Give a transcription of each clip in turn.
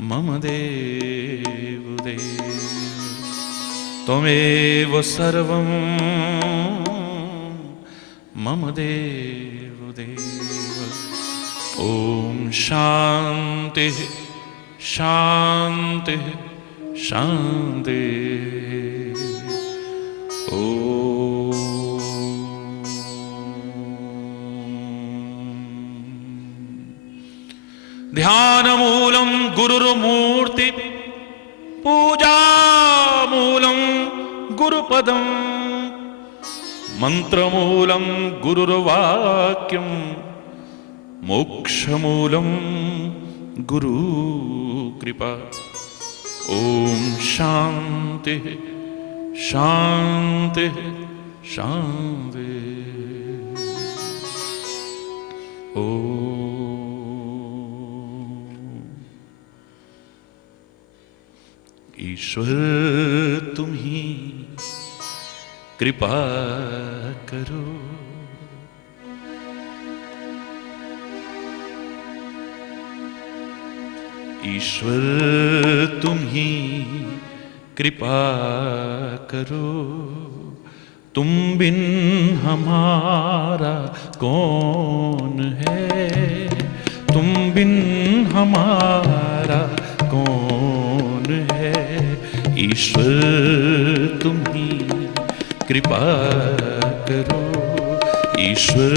मम देव देव त्वमेव सर्वं मम देव देव। ॐ शांति शांति शांति। ध्यानमूलं गुरुर्मूर्ति पूजामूलं गुरुपदं मंत्रमूलं गुरुर्वाक्यं मोक्षमूलं गुरुकृपा। ॐ शांति शांति शांति। ईश्वर तुम ही कृपा करो, ईश्वर तुम ही कृपा करो। तुम बिन हमारा कौन है, तुम बिन हमारा कौन है। ईश्वर तुम ही कृपा करो, ईश्वर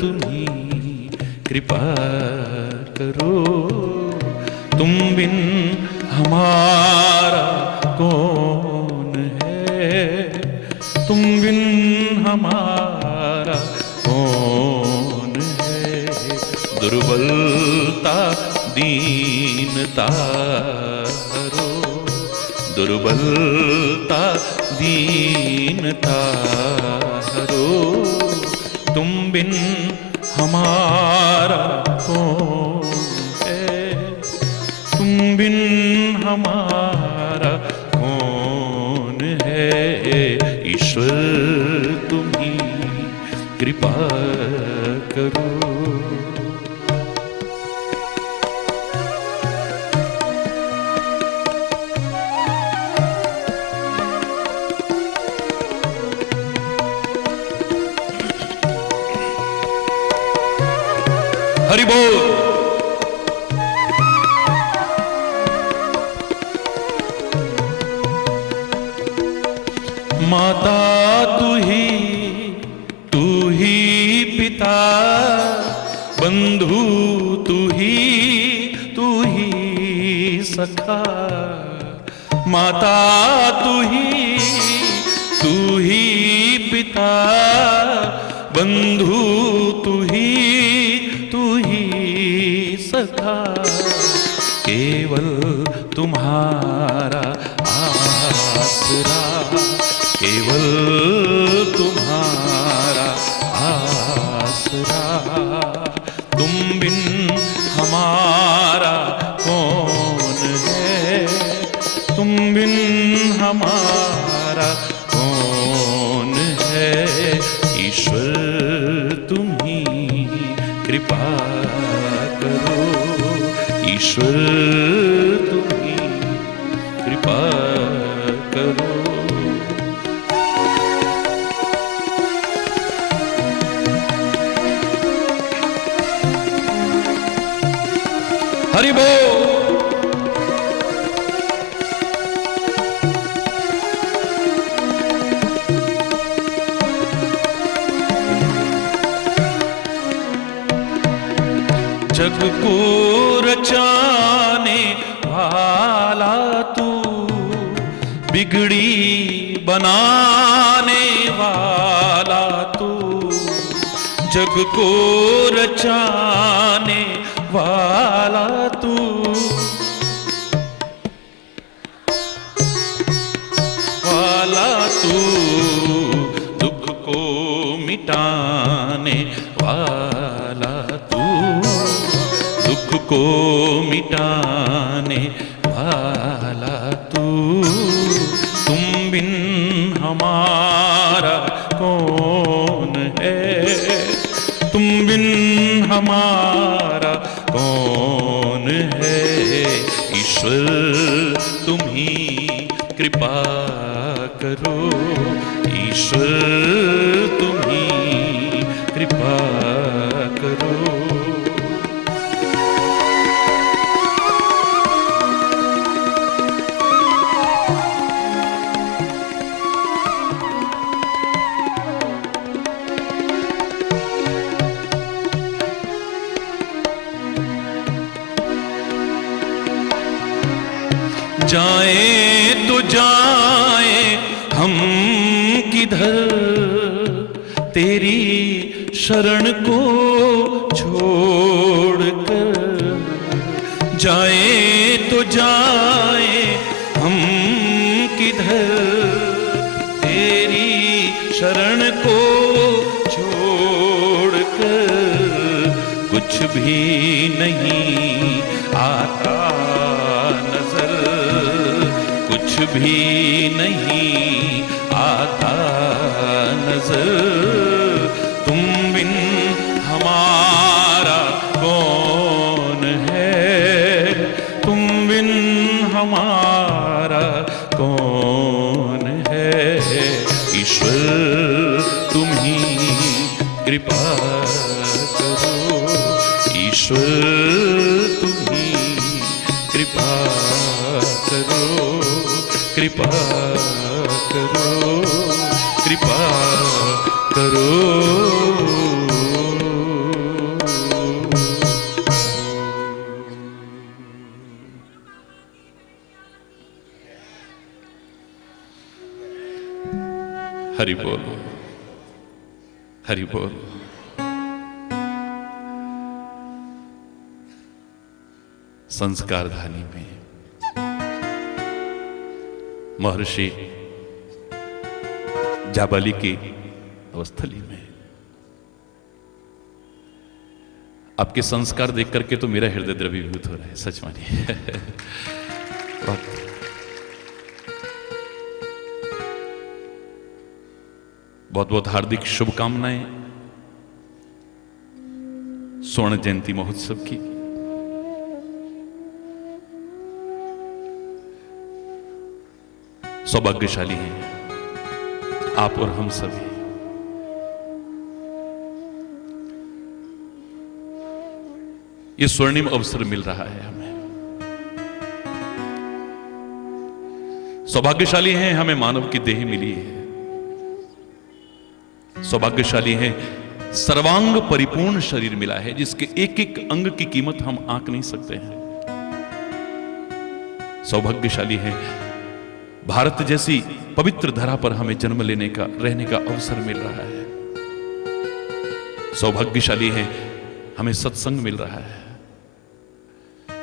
तुम ही कृपा करो। तुम बिन हमारा कौन है, तुम बिन हमारा कौन है। दुर्बलता दीनता हरो, दुर्बलता दीनता हरो। तुम बिन हमारा कौन है, तुम बिन हमारा कौन है। ईश्वर तुम ही कृपा करो। हरि बोल। माता तू ही पिता, बंधु तू ही सखा। माता तू ही पिता, बंधु तू ही सखा। केवल तुम्हारा आसरा, केवल तुम्हारा आसरा। तुम बिन हमारा कौन है, तुम बिन हमारा कौन है। ईश्वर तुम ही कृपा करो, ईश्वर तुम ही कृपा करो। हरि बोल। जग को रचाने वाला तू, बिगड़ी बनाने वाला तू। जग को रचाने वाला तू, वाला तू। दुख को मिटाने वाला तू, दुख को मिटाने वाला तू। तुम बिन हमारा कौन है, तुम बिन हमारा कौन है। ईश्वर तुम ही कृपा करो, ईश्वर तुम ही कृपा करो। जाए तो जाए हम किधर, तेरी शरण को छोड़कर। जाए तो जाए हम किधर, तेरी शरण को छोड़कर। कुछ भी नहीं आता कुछ भी नहीं आता नजर, तुम बिन हमारा कौन है, तुम बिन हमारा कौन है। ईश्वर तुम ही कृपा करो, ईश्वर तुम ही कृपा करो, कृपा करो, कृपा करो। हरि बोल, हरि बोल। संस्कार धानी में महर्षि जाबाली की अवस्थली में आपके संस्कार देख करके तो मेरा हृदय द्रवीभूत हो रहा है, सच मानिए। बहुत बहुत हार्दिक शुभकामनाएं स्वर्ण जयंती महोत्सव की। सौभाग्यशाली हैं आप और हम सभी। ये स्वर्णिम अवसर मिल रहा है हमें। सौभाग्यशाली हैं हमें मानव की देह मिली है। सौभाग्यशाली हैं सर्वांग परिपूर्ण शरीर मिला है, जिसके एक एक अंग की कीमत हम आंक नहीं सकते हैं। सौभाग्यशाली हैं भारत जैसी पवित्र धरा पर हमें जन्म लेने का, रहने का अवसर मिल रहा है। सौभाग्यशाली हैं हमें सत्संग मिल रहा है।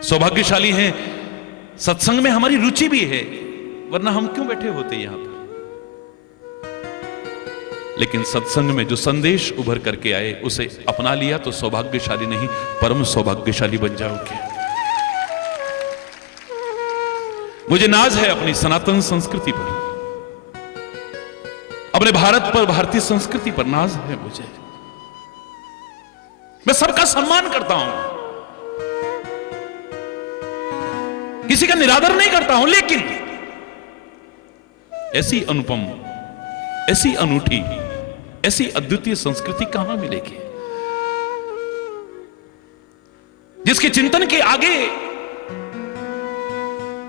सौभाग्यशाली हैं सत्संग में हमारी रुचि भी है, वरना हम क्यों बैठे होते यहां पर। लेकिन सत्संग में जो संदेश उभर करके आए उसे अपना लिया तो सौभाग्यशाली नहीं परम सौभाग्यशाली बन जाओगे। मुझे नाज है अपनी सनातन संस्कृति पर, अपने भारत पर, भारतीय संस्कृति पर नाज है मुझे। मैं सबका सम्मान करता हूं, किसी का निरादर नहीं करता हूं, लेकिन ऐसी अनुपम, ऐसी अनूठी, ऐसी अद्वितीय संस्कृति कहां मिलेगी जिसके चिंतन के आगे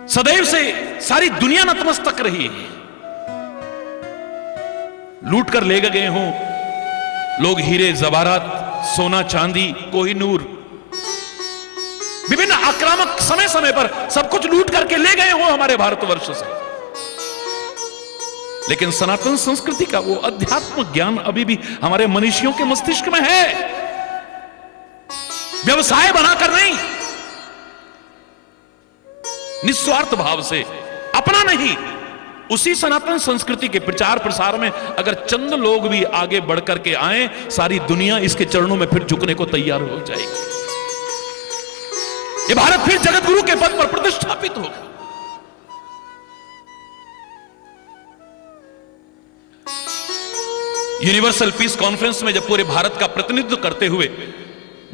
सदैव से सारी दुनिया नतमस्तक रही है। लूट कर ले गए हों लोग हीरे जवाहरात, सोना चांदी, कोहिनूर, विभिन्न आक्रामक समय समय पर सब कुछ लूट करके ले गए हो हमारे भारतवर्ष से, लेकिन सनातन संस्कृति का वो अध्यात्म ज्ञान अभी भी हमारे मनुष्यों के मस्तिष्क में है। व्यवसाय बनाकर नहीं, निस्वार्थ भाव से, अपना नहीं, उसी सनातन संस्कृति के प्रचार प्रसार में अगर चंद लोग भी आगे बढ़कर के आए, सारी दुनिया इसके चरणों में फिर झुकने को तैयार हो जाएगी। ये भारत फिर जगत गुरु के पद पर प्रतिष्ठापित होगा। यूनिवर्सल पीस कॉन्फ्रेंस में जब पूरे भारत का प्रतिनिधित्व करते हुए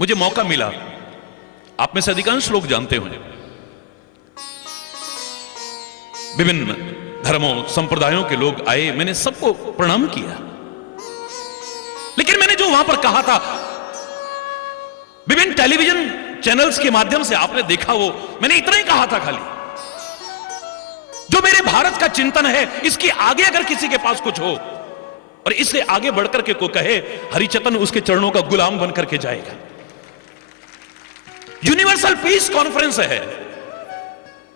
मुझे मौका मिला, आप में से अधिकांश लोग जानते होंगे विभिन्न धर्मों संप्रदायों के लोग आए, मैंने सबको प्रणाम किया। लेकिन मैंने जो वहां पर कहा था, विभिन्न टेलीविजन चैनल्स के माध्यम से आपने देखा, वो मैंने इतना ही कहा था खाली, जो मेरे भारत का चिंतन है, इसके आगे अगर किसी के पास कुछ हो और इससे आगे बढ़कर के को कहे, हरिचेतन उसके चरणों का गुलाम बनकर के जाएगा। यूनिवर्सल पीस कॉन्फ्रेंस है,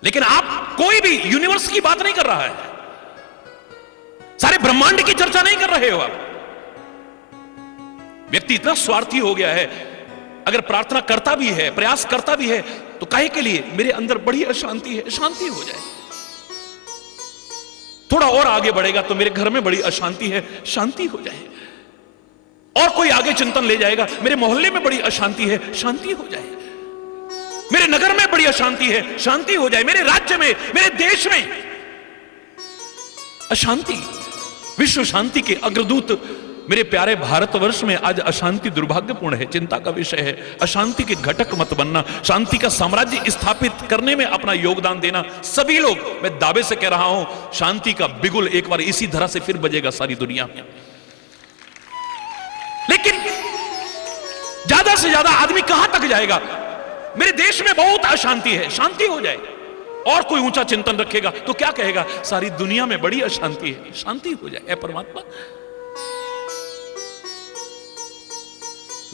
लेकिन आप कोई भी यूनिवर्स की बात नहीं कर रहा है, सारे ब्रह्मांड की चर्चा नहीं कर रहे हो आप। व्यक्ति इतना स्वार्थी हो गया है, अगर प्रार्थना करता भी है, प्रयास करता भी है, तो काहे के लिए? मेरे अंदर बड़ी अशांति है, शांति हो जाए। थोड़ा और आगे बढ़ेगा तो मेरे घर में बड़ी अशांति है, शांति हो जाए। और कोई आगे चिंतन ले जाएगा, मेरे मोहल्ले में बड़ी अशांति है, शांति हो जाए। मेरे नगर में बड़ी अशांति है, शांति हो जाए। मेरे राज्य में, मेरे देश में अशांति, विश्व शांति के अग्रदूत मेरे प्यारे भारतवर्ष में आज अशांति दुर्भाग्यपूर्ण है, चिंता का विषय है। अशांति के घटक मत बनना, शांति का साम्राज्य स्थापित करने में अपना योगदान देना सभी लोग। मैं दावे से कह रहा हूं, शांति का बिगुल एक बार इसी तरह से फिर बजेगा सारी दुनिया में। लेकिन ज्यादा से ज्यादा आदमी कहां तक जाएगा? मेरे देश में बहुत अशांति है, शांति हो जाए। और कोई ऊंचा चिंतन रखेगा तो क्या कहेगा? सारी दुनिया में बड़ी अशांति है, शांति हो जाए। ऐ परमात्मा,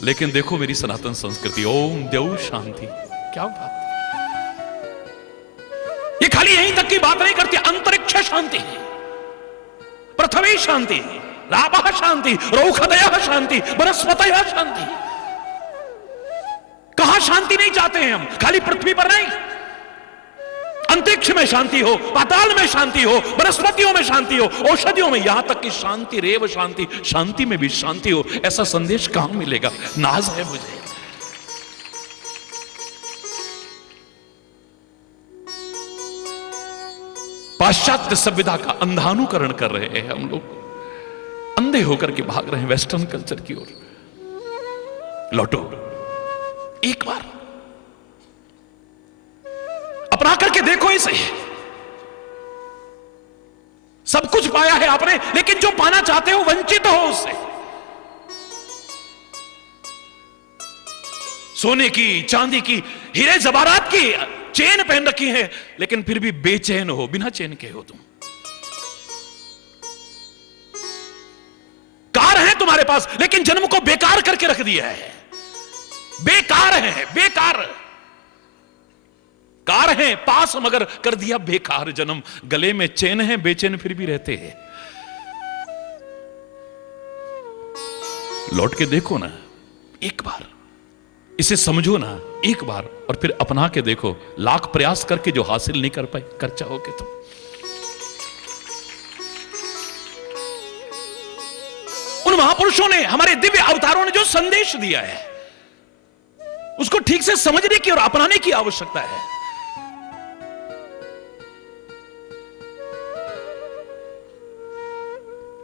लेकिन देखो मेरी सनातन संस्कृति, ओम देव शांति, क्या बात। ये खाली यहीं तक की बात नहीं करती, अंतरिक्ष शांति, पृथ्वी शांति, रापः शांति, रौखदयः शांति, वनस्पतयः शांति। कहां शांति नहीं चाहते हैं हम? खाली पृथ्वी पर नहीं, अंतरिक्ष में शांति हो, पाताल में शांति हो, वनस्पतियों में शांति हो, औषधियों में, यहां तक कि शांति रेव शांति, शांति में भी शांति हो। ऐसा संदेश कहां मिलेगा? नाज है मुझे। पाश्चात्य सभ्यता का अंधानुकरण कर रहे हैं हम लोग, अंधे होकर के भाग रहे हैं वेस्टर्न कल्चर की ओर। लौटो, एक बार अपना करके देखो इसे। सब कुछ पाया है आपने, लेकिन जो पाना चाहते हो वंचित हो उससे। सोने की, चांदी की, हीरे जवाहरात की चेन पहन रखी है, लेकिन फिर भी बेचैन हो, बिना चैन के हो तुम। कार है तुम्हारे पास, लेकिन जन्म को बेकार करके रख दिया है। बेकार है, बेकार कार है पास, मगर कर दिया बेकार जन्म। गले में चैन है, बेचैन फिर भी रहते हैं। लौट के देखो ना एक बार, इसे समझो ना एक बार, और फिर अपना के देखो। लाख प्रयास करके जो हासिल नहीं कर पाए, कर चाहोगे तुम। उन महापुरुषों ने, हमारे दिव्य अवतारों ने जो संदेश दिया है, उसको ठीक से समझने की और अपनाने की आवश्यकता है।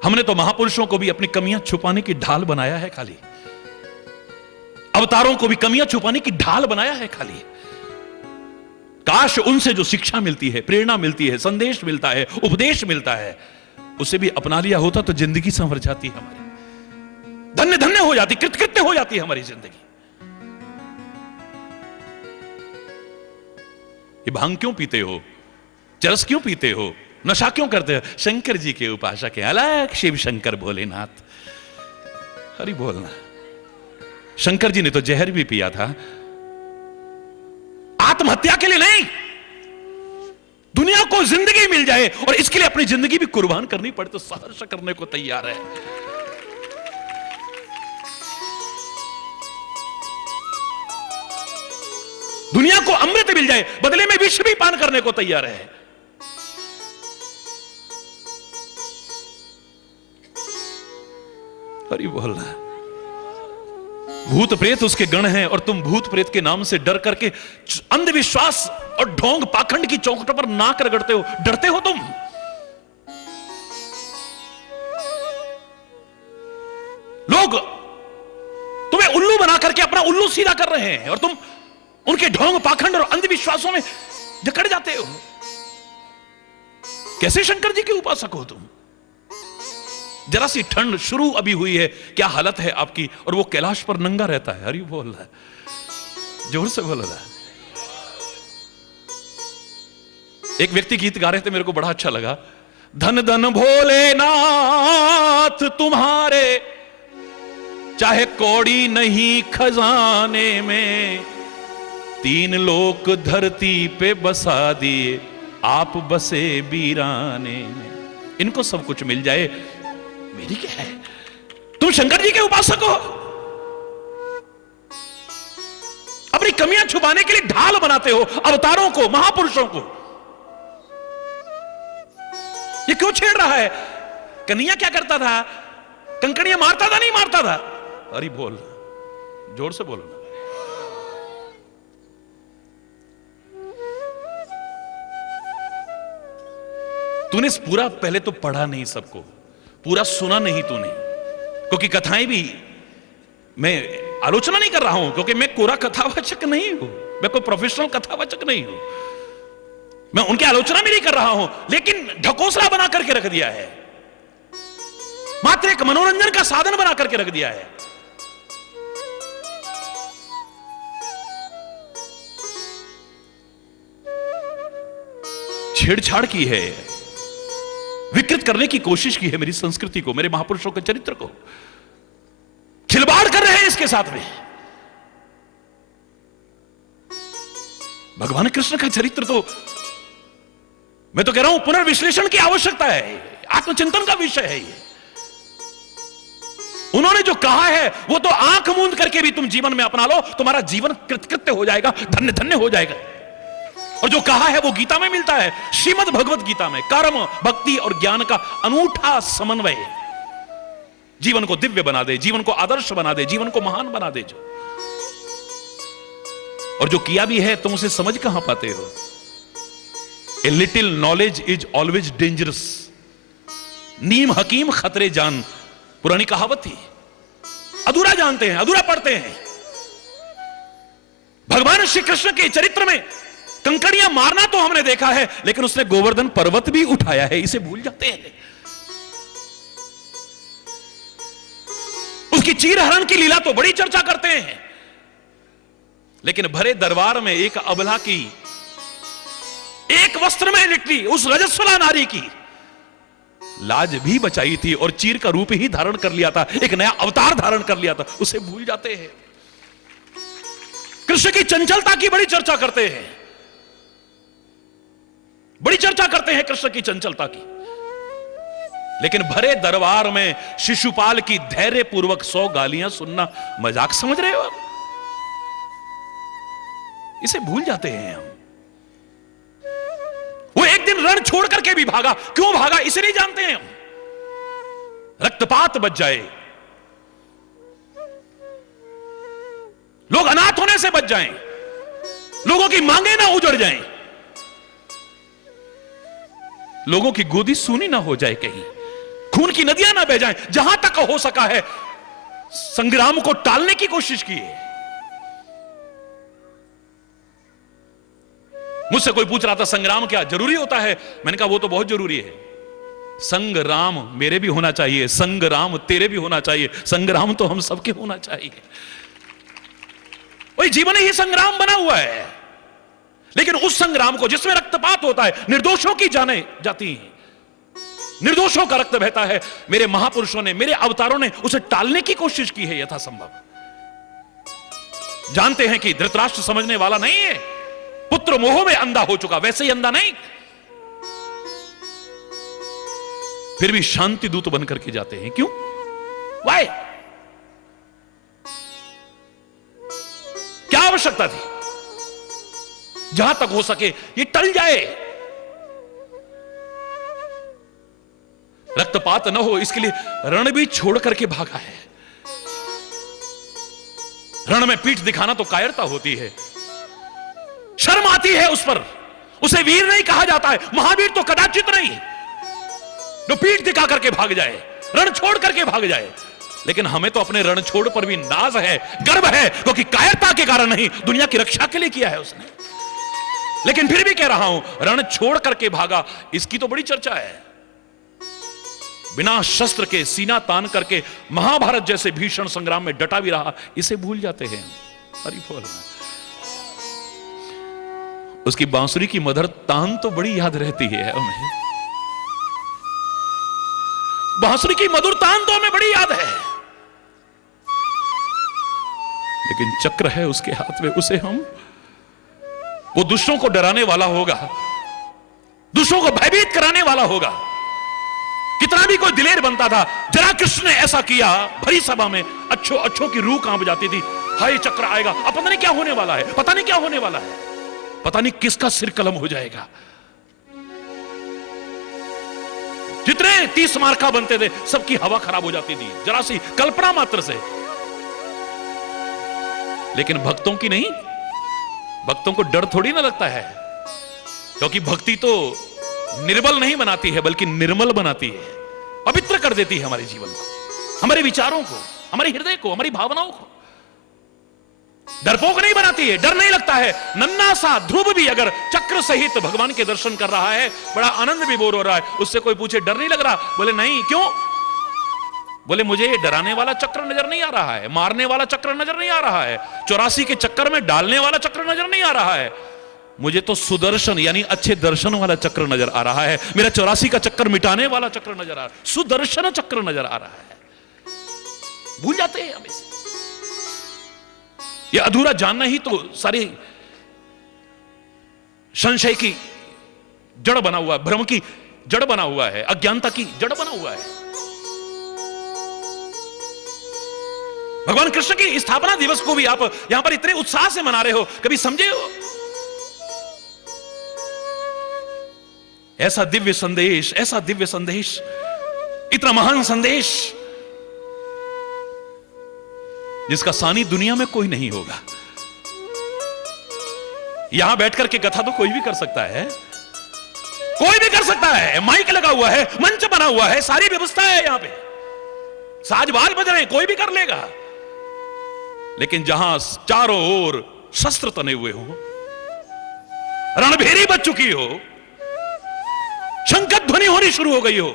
हमने तो महापुरुषों को भी अपनी कमियां छुपाने की ढाल बनाया है खाली, अवतारों को भी कमियां छुपाने की ढाल बनाया है खाली। काश उनसे जो शिक्षा मिलती है, प्रेरणा मिलती है, संदेश मिलता है, उपदेश मिलता है, उसे भी अपना लिया होता तो जिंदगी संवर जाती हमारी, धन्य धन्य हो जाती, कृतकृत्य हो जाती हमारी जिंदगी। ये भांग क्यों पीते हो? चरस क्यों पीते हो? नशा क्यों करते हो? शंकर जी के उपासक है, अलग शिव शंकर भोलेनाथ। हरि बोलना। शंकर जी ने तो जहर भी पिया था, आत्महत्या के लिए नहीं, दुनिया को जिंदगी मिल जाए और इसके लिए अपनी जिंदगी भी कुर्बान करनी पड़े तो सहर्ष करने को तैयार है। दुनिया को अमृत मिल जाए, बदले में विष भी पान करने को तैयार है। हरि बोलना। भूत प्रेत उसके गण हैं और तुम भूत प्रेत के नाम से डर करके अंधविश्वास और ढोंग पाखंड की चौखटों पर नाक रगड़ते हो, डरते हो तुम। लोग तुम्हें उल्लू बना करके अपना उल्लू सीधा कर रहे हैं और तुम उनके ढोंग पाखंड और अंधविश्वासों में जकड़ जाते हो। कैसे शंकर जी के उपासक हो तुम? जरा सी ठंड शुरू अभी हुई है, क्या हालत है आपकी? और वो कैलाश पर नंगा रहता है। हरि बोल रहा है, जोर से बोल रहा है। एक व्यक्ति गीत गा रहे थे, मेरे को बड़ा अच्छा लगा। धन धन भोलेनाथ तुम्हारे, चाहे कौड़ी नहीं खजाने में, 3 लोक धरती पे बसा दिए, आप बसे वीराने में। इनको सब कुछ मिल जाए, मेरी क्या है? तुम शंकर जी के उपासक हो, अपनी कमियां छुपाने के लिए ढाल बनाते हो अवतारों को, महापुरुषों को। ये क्यों छेड़ रहा है? कन्हैया क्या करता था? कंकड़ियां मारता था, नहीं मारता था? अरे बोल, जोर से बोलो। तूने पूरा पहले तो पढ़ा नहीं, सबको पूरा सुना नहीं तूने, क्योंकि कथाएं भी, मैं आलोचना नहीं कर रहा हूं, क्योंकि मैं कोरा कथावाचक नहीं हूं, मैं कोई प्रोफेशनल कथावाचक नहीं हूं, मैं उनकी आलोचना भी नहीं कर रहा हूं, लेकिन ढकोसला बना करके रख दिया है, मात्र एक मनोरंजन का साधन बना करके रख दिया है। छेड़छाड़ की है, विकृत करने की कोशिश की है मेरी संस्कृति को, मेरे महापुरुषों के चरित्र को, खिलवाड़ कर रहे हैं इसके साथ में। भगवान कृष्ण का चरित्र तो मैं तो कह रहा हूं पुनर्विश्लेषण की आवश्यकता है, आत्मचिंतन का विषय है ये। उन्होंने जो कहा है वो तो आंख मूंद करके भी तुम जीवन में अपना लो, तुम्हारा जीवन कृतकृत्य हो जाएगा, धन्य धन्य हो जाएगा। और जो कहा है वो गीता में मिलता है, श्रीमद् भगवत गीता में। कर्म, भक्ति और ज्ञान का अनूठा समन्वय जीवन को दिव्य बना दे, जीवन को आदर्श बना दे, जीवन को महान बना दे। जो और जो किया भी है तुम उसे समझ कहां पाते हो? A little knowledge is always dangerous, नीम हकीम खतरे जान, पुरानी कहावत थी। अधूरा जानते हैं, अधूरा पढ़ते हैं। भगवान श्री कृष्ण के चरित्र में कंकड़ियां मारना तो हमने देखा है, लेकिन उसने गोवर्धन पर्वत भी उठाया है, इसे भूल जाते हैं। उसकी चीरहरण की लीला तो बड़ी चर्चा करते हैं, लेकिन भरे दरबार में एक अबला की, एक वस्त्र में लिपटी उस रजस्वला नारी की लाज भी बचाई थी और चीर का रूप ही धारण कर लिया था, एक नया अवतार धारण कर लिया था, उसे भूल जाते हैं। कृष्ण की चंचलता की बड़ी चर्चा करते हैं, बड़ी चर्चा करते हैं कृष्ण की चंचलता की, लेकिन भरे दरबार में शिशुपाल की धैर्य पूर्वक 100 गालियां सुनना मजाक समझ रहे हो आप? इसे भूल जाते हैं हम। वो एक दिन रण छोड़ करके भी भागा, क्यों भागा इसे नहीं जानते हैं हम। रक्तपात बच जाए, लोग अनाथ होने से बच जाएं, लोगों की मांगे ना उजड़ जाएं, लोगों की गोदी सूनी ना हो जाए, कहीं खून की नदियां ना बह जाएं। जहां तक हो सका है संग्राम को टालने की कोशिश की है। मुझसे कोई पूछ रहा था संग्राम क्या जरूरी होता है? मैंने कहा वो तो बहुत जरूरी है। संग्राम मेरे भी होना चाहिए, संग्राम तेरे भी होना चाहिए, संग्राम तो हम सबके होना चाहिए। वही जीवन ही संग्राम बना हुआ है, लेकिन उस संग्राम को जिसमें रक्तपात होता है, निर्दोषों की जानें जाती हैं, निर्दोषों का रक्त बहता है, मेरे महापुरुषों ने, मेरे अवतारों ने उसे टालने की कोशिश की है यथासंभव। जानते हैं कि धृतराष्ट्र समझने वाला नहीं है, पुत्र मोह में अंधा हो चुका, वैसे ही अंधा नहीं, फिर भी शांति दूत बन करके जाते हैं। क्यों? वाई? क्या आवश्यकता थी? जहां तक हो सके ये टल जाए, रक्तपात न हो, इसके लिए रण भी छोड़ करके भागा है। रण में पीठ दिखाना तो कायरता होती है, शर्म आती है उस पर, उसे वीर नहीं कहा जाता है। महावीर तो कदाचित नहीं जो पीठ दिखा करके भाग जाए, रण छोड़ करके भाग जाए। लेकिन हमें तो अपने रण छोड़ पर भी नाज है, गर्व है, क्योंकि कायरता के कारण नहीं, दुनिया की रक्षा के लिए किया है उसने। लेकिन फिर भी कह रहा हूं, रण छोड़ करके भागा, इसकी तो बड़ी चर्चा है। बिना शस्त्र के सीना तान करके महाभारत जैसे भीषण संग्राम में डटा भी रहा, इसे भूल जाते हैं। हरि बोल। उसकी बांसुरी की मधुर तान तो बड़ी याद रहती है हमें, बांसुरी की मधुर तान तो हमें बड़ी याद है, लेकिन चक्र है उसके हाथ में, उसे हम, वो दुष्टों को डराने वाला होगा, दुष्टों को भयभीत कराने वाला होगा। कितना भी कोई दिलेर बनता था, जरा कृष्ण ने ऐसा किया, भरी सभा में अच्छों अच्छों की रूह कांप जाती थी। हाय चक्र आएगा, अब पता नहीं क्या होने वाला है, पता नहीं क्या होने वाला है, पता नहीं किसका सिर कलम हो जाएगा। जितने 30 मार्का बनते थे, सबकी हवा खराब हो जाती थी, जरा सी कल्पना मात्र से। लेकिन भक्तों की नहीं, भक्तों को डर थोड़ी ना लगता है, क्योंकि भक्ति तो निर्बल नहीं बनाती है, बल्कि निर्मल बनाती है, पवित्र कर देती है हमारे जीवन को, हमारे विचारों को, हमारे हृदय को, हमारी भावनाओं को। डरपोक नहीं बनाती है, डर नहीं लगता है। नन्ना सा ध्रुव भी अगर चक्र सहित भगवान के दर्शन कर रहा है, बड़ा आनंद विभोर हो रहा है, उससे कोई पूछे डर नहीं लग रहा, बोले नहीं, क्यों? बोले मुझे डराने वाला चक्र नजर नहीं आ रहा है, मारने वाला चक्र नजर नहीं आ रहा है, 84 के चक्कर में डालने वाला चक्र नजर नहीं आ रहा है, मुझे तो सुदर्शन यानी अच्छे दर्शन वाला चक्र नजर आ रहा है, मेरा 84 का चक्कर मिटाने वाला चक्र नजर आ रहा है, सुदर्शन चक्र नजर आ रहा है। भूल जाते हैं हम इसे। यह अधूरा जानना ही तो सारी संशय की जड़ बना हुआ है, भ्रम की जड़ बना हुआ है, अज्ञानता की जड़ बना हुआ है। भगवान कृष्ण की स्थापना दिवस को भी आप यहां पर इतने उत्साह से मना रहे हो, कभी समझे हो? ऐसा दिव्य संदेश, ऐसा दिव्य संदेश, इतना महान संदेश, जिसका सानी दुनिया में कोई नहीं होगा। यहां बैठकर के कथा तो कोई भी कर सकता है, कोई भी कर सकता है, माइक लगा हुआ है, मंच बना हुआ है, सारी व्यवस्था है यहां पे, साज बाज बज रहे हैं, कोई भी कर लेगा। लेकिन जहां चारों ओर शस्त्र तने हुए हो, रणभेरी बज चुकी हो, शंख ध्वनि होनी शुरू हो गई हो,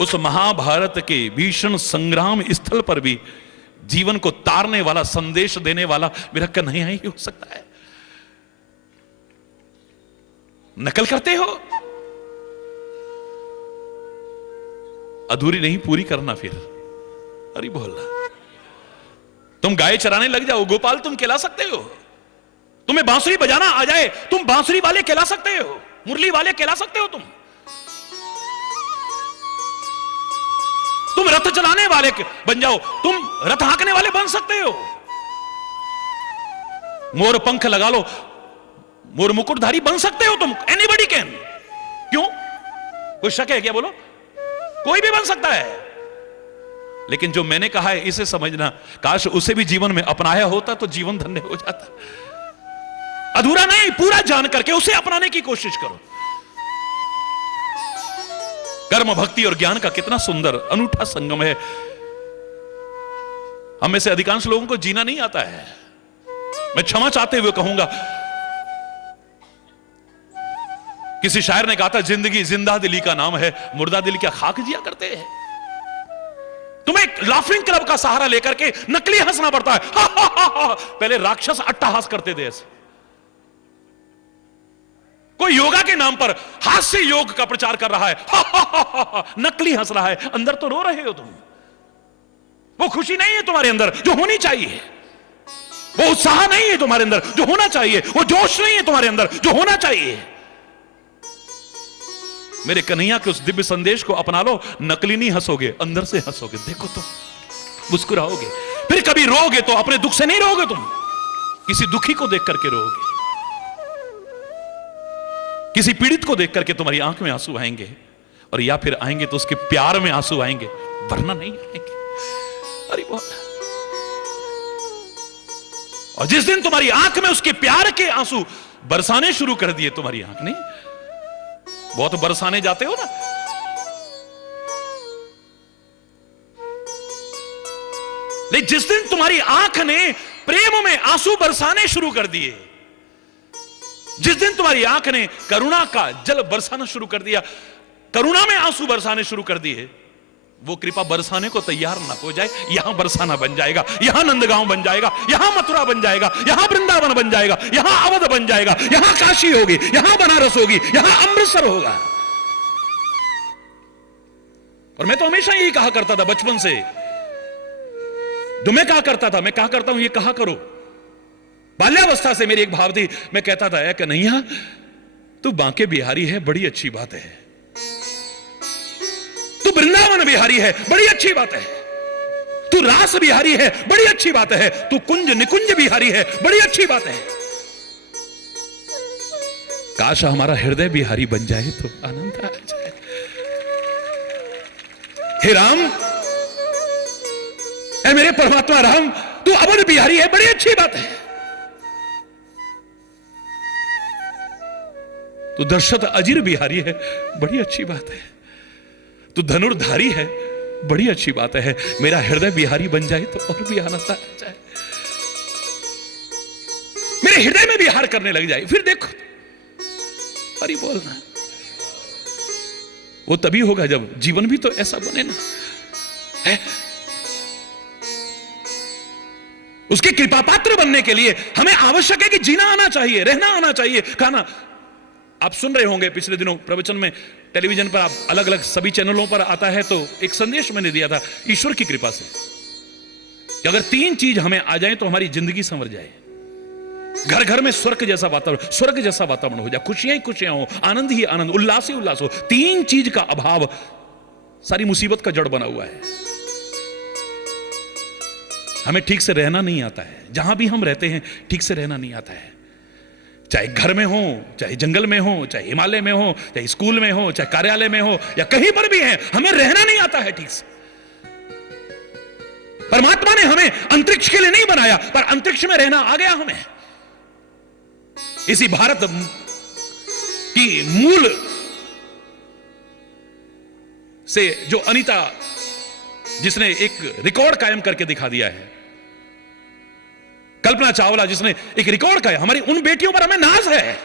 उस महाभारत के भीषण संग्राम स्थल पर भी जीवन को तारने वाला, संदेश देने वाला मेरा कन्हैया ही हो सकता है। नकल करते हो, अधूरी नहीं पूरी करना फिर। अरे बोलना, तुम गाय चराने लग जाओ, गोपाल तुम कहला सकते हो, तुम्हें बांसुरी बजाना आ जाए, तुम बांसुरी वाले कहला सकते हो, मुरली वाले कहला सकते हो, तुम रथ चलाने वाले बन जाओ, तुम रथ हाँकने वाले बन सकते हो, मोर पंख लगा लो, मोर मुकुटधारी बन सकते हो तुम, एनीबडी कैन। क्यों? कोई शक है क्या? बोलो, कोई भी बन सकता है। लेकिन जो मैंने कहा है इसे समझना, काश उसे भी जीवन में अपनाया होता तो जीवन धन्य हो जाता। अधूरा नहीं, पूरा जान करके उसे अपनाने की कोशिश करो। कर्म, भक्ति और ज्ञान का कितना सुंदर अनूठा संगम है। हम में से अधिकांश लोगों को जीना नहीं आता है। मैं क्षमा चाहते हुए कहूंगा, किसी शायर ने कहा था, जिंदगी जिंदा दिली का नाम है, मुर्दा दिल क्या खाक जिया करते हैं। तुम्हें लाफिंग क्लब का सहारा लेकर के नकली हंसना पड़ता है। हा, हा, हा, हा। पहले राक्षस अट्टहास करते थे ऐसे। कोई योगा के नाम पर हास्य योग का प्रचार कर रहा है, हा, हा, हा, हा। नकली हंस रहा है, अंदर तो रो रहे हो तुम। वो खुशी नहीं है तुम्हारे अंदर जो होनी चाहिए, वो उत्साह नहीं है तुम्हारे अंदर जो होना चाहिए, वो जोश नहीं है तुम्हारे अंदर जो होना चाहिए। मेरे कन्हैया के उस दिव्य संदेश को अपना लो, नकली नहीं हंसोगे, अंदर से हंसोगे। देखो तुम मुस्कुराओगे, फिर कभी रोगे तो अपने दुख से नहीं रोगे, तुम किसी दुखी को देख करके रोगे, किसी पीड़ित को देख करके तुम्हारी आंख में आंसू आएंगे, और या फिर आएंगे तो उसके प्यार में आंसू आएंगे, वरना नहीं आएंगे। अरे बहुत। और जिस दिन तुम्हारी आंख में उसके प्यार के आंसू बरसाने शुरू कर दिए, तुम्हारी आंख ने बहुत बरसाने जाते हो ना, लेकिन जिस दिन तुम्हारी आंख ने प्रेम में आंसू बरसाने शुरू कर दिए, जिस दिन तुम्हारी आंख ने करुणा का जल बरसाना शुरू कर दिया, करुणा में आंसू बरसाने शुरू कर दिए, वो कृपा बरसाने को तैयार ना हो जाए, यहां बरसाना बन जाएगा, यहां नंदगांव बन जाएगा, यहां मथुरा बन जाएगा, यहां वृंदावन बन जाएगा, यहां अवध बन जाएगा, यहां काशी होगी, यहां बनारस होगी, यहां अमृतसर होगा। और मैं तो हमेशा यही कहा करता था बचपन से, जो मैं कहा करता था, मैं कहा करता हूं ये कहा करो। बाल्यावस्था से मेरी एक भाव थी, मैं कहता था कि कन्हैया तू बांके बिहारी है, बड़ी अच्छी बात है, तू वृंदावन बिहारी है, बड़ी अच्छी बात है, तू रास बिहारी है, बड़ी अच्छी बात है, तू कुंज निकुंज बिहारी है, बड़ी अच्छी बात है। काश हमारा हृदय बिहारी बन जाए तो आनंद आ जाए। हे राम, ऐ मेरे परमात्मा राम, तू अवध बिहारी है, बड़ी अच्छी बात है, तू दशरथ अजीर बिहारी है, बड़ी अच्छी बात है, तू धनुर्धारी है, बड़ी अच्छी बात है। मेरा हृदय बिहारी बन जाए तो और भी आनंद आ जाए, मेरे हृदय में बिहार करने लग जाए, फिर देखो हरि बोलना। वो तभी होगा जब जीवन भी तो ऐसा बने ना है? उसके कृपा पात्र बनने के लिए हमें आवश्यक है कि जीना आना चाहिए, रहना आना चाहिए, खाना। आप सुन रहे होंगे पिछले दिनों प्रवचन में, टेलीविजन पर, आप अलग अलग सभी चैनलों पर आता है, तो एक संदेश मैंने दिया था ईश्वर की कृपा से कि अगर 3 चीज हमें आ जाए तो हमारी जिंदगी संवर जाए। घर घर में स्वर्ग जैसा वातावरण हो जाए, खुशियां ही खुशियां हो, आनंद ही आनंद, उल्लास ही उल्लास हो। 3 चीज का अभाव सारी मुसीबत का जड़ बना हुआ है। हमें ठीक से रहना नहीं आता है, जहां भी हम रहते हैं ठीक से रहना नहीं आता है, चाहे घर में हो, चाहे जंगल में हो, चाहे हिमालय में हो, चाहे स्कूल में हो, चाहे कार्यालय में हो, या कहीं पर भी है, हमें रहना नहीं आता है ठीक से। परमात्मा ने हमें अंतरिक्ष के लिए नहीं बनाया, पर अंतरिक्ष में रहना आ गया हमें। इसी भारत की मूल से जो अनीता, जिसने एक रिकॉर्ड कायम करके दिखा दिया है, कल्पना चावला जिसने एक रिकॉर्ड कायम, हमारी उन बेटियों पर हमें नाज है।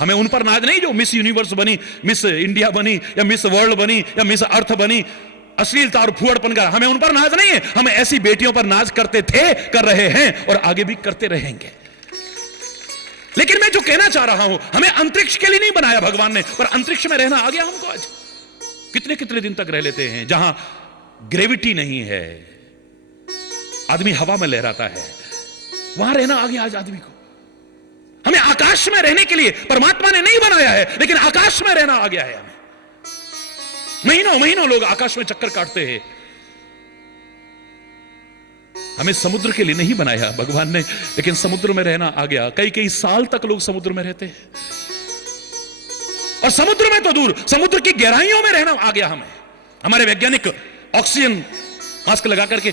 हमें उन पर नाज नहीं जो मिस यूनिवर्स बनी, मिस इंडिया बनी, या मिस वर्ल्ड बनी, या मिस अर्थ बनी, अश्लीलता और फुहड़पन का हमें उन पर नाज नहीं है। हमें ऐसी बेटियों पर नाज करते थे, कर रहे हैं और आगे भी करते रहेंगे। लेकिन मैं जो कहना चाह रहा हूं, हमें अंतरिक्ष के लिए नहीं बनाया भगवान ने, पर अंतरिक्ष में रहना आ गया हमको। आज कितने कितने दिन तक रह लेते हैं जहां ग्रेविटी नहीं है, आदमी हवा में लहराता है, वहां रहना आ गया आज आदमी को। हमें आकाश में रहने के लिए परमात्मा ने नहीं बनाया है, लेकिन आकाश में रहना आ गया है हमें। महीनों महीनों लोग आकाश में चक्कर काटते हैं। हमें समुद्र के लिए नहीं बनाया भगवान ने, लेकिन समुद्र में रहना आ गया। कई कई साल तक लोग समुद्र में रहते हैं, और समुद्र में तो दूर, समुद्र की गहराइयों में रहना आ गया हमें। हमारे वैज्ञानिक ऑक्सीजन मास्क लगा करके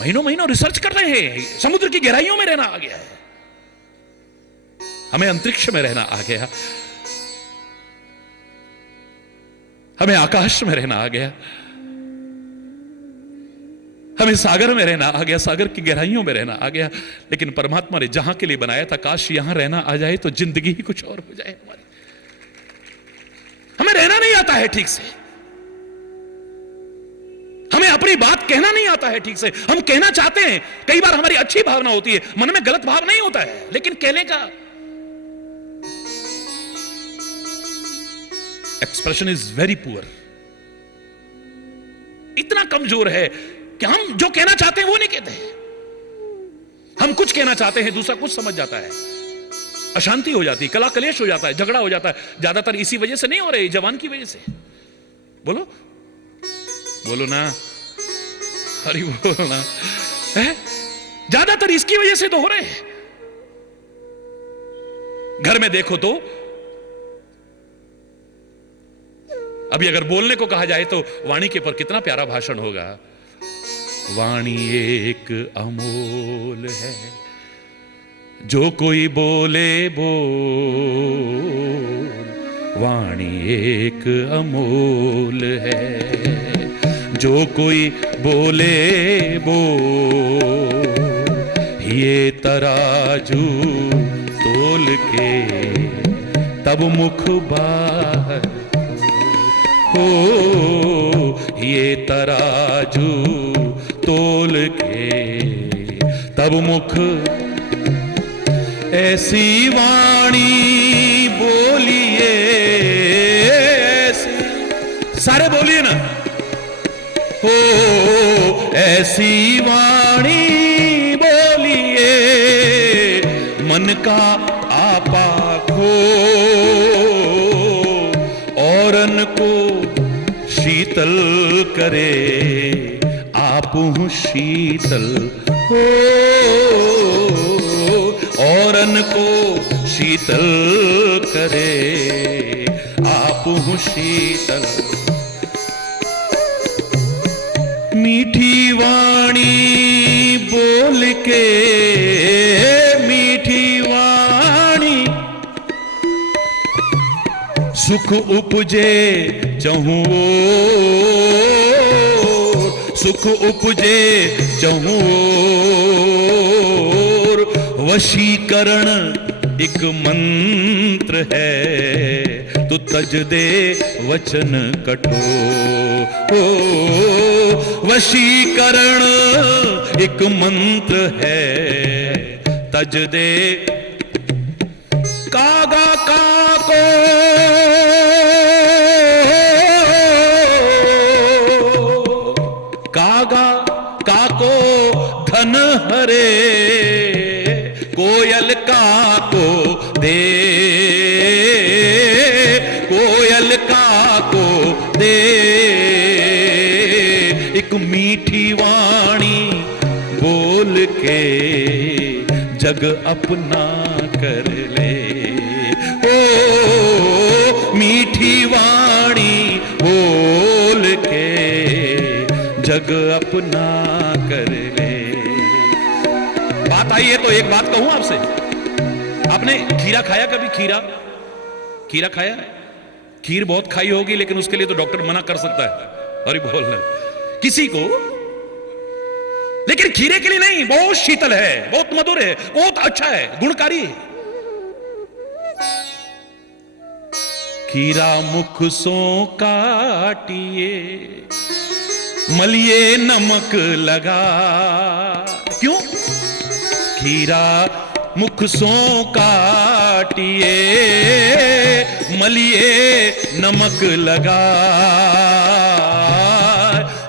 महीनों महीनों रिसर्च कर रहे हैं, समुद्र की गहराइयों में रहना आ गया है। हमें अंतरिक्ष में रहना आ गया, हमें आकाश में रहना आ गया, हमें सागर में रहना आ गया, सागर की गहराइयों में रहना आ गया। लेकिन परमात्मा ने जहां के लिए बनाया था, काश यहां रहना आ जाए तो जिंदगी ही कुछ और हो जाए हमारी। हमें रहना नहीं आता है ठीक से, हमें अपनी बात कहना नहीं आता है ठीक से। हम कहना चाहते हैं, कई बार हमारी अच्छी भावना होती है, मन में गलत भाव नहीं होता है, लेकिन कहने का एक्सप्रेशन इज वेरी पुअर, इतना कमजोर है कि हम जो कहना चाहते हैं वो नहीं कहते हैं। हम कुछ कहना चाहते हैं, दूसरा कुछ समझ जाता है, अशांति हो जाती है, कला कलेश हो जाता है, झगड़ा हो जाता है। ज्यादातर इसी वजह से नहीं हो रहे, जवान की वजह से। बोलो बोलो ना, हरि बोलो ना, ज्यादातर इसकी वजह से तो हो रहे हैं। घर में देखो तो अभी अगर बोलने को कहा जाए तो वाणी के पर कितना प्यारा भाषण होगा। वाणी एक अमोल है, जो कोई बोले बोल, वाणी एक अमोल है, जो कोई बोले बोल, ये तराजू तोल के तब मुख बाहर हो, ये तराजू तोल के तब मुख, ऐसी वाणी बोलिए, सारे बोलिए ना, हो ऐसी वाणी बोलिए, मन का आपा खो, औरन को शीतल करे, आप शीतल हो, औरन को शीतल करे, आप शीतल। मीठी वाणी बोल के, मीठी वाणी सुख उपजे चहु ओर, सुख उपजे चहु ओर, वशीकरण एक मंत्र है, तू तज दे वचन कठोर, वशीकरण एक मंत्र है, तज दे। कागा काको कागा काको धन हरे, कोयल काको दे, कोयल काको दे, एक मीठी वाणी बोल के जग अपना कर ले, ओ मीठी वाणी बोल के जग अपना कर ले। बात आई है तो एक बात कहूं आपसे, आपने खीरा खाया कभी? खीरा, खीरा खाया? खीर बहुत खाई होगी, लेकिन उसके लिए तो डॉक्टर मना कर सकता है, अरे बोलना किसी को, लेकिन खीरे के लिए नहीं, बहुत शीतल है, बहुत मधुर है, बहुत अच्छा है, गुणकारी है। खीरा मुख सो काटिए, मलिए नमक लगा, क्यों? खीरा मुख सो काटिए, मलिए नमक लगा,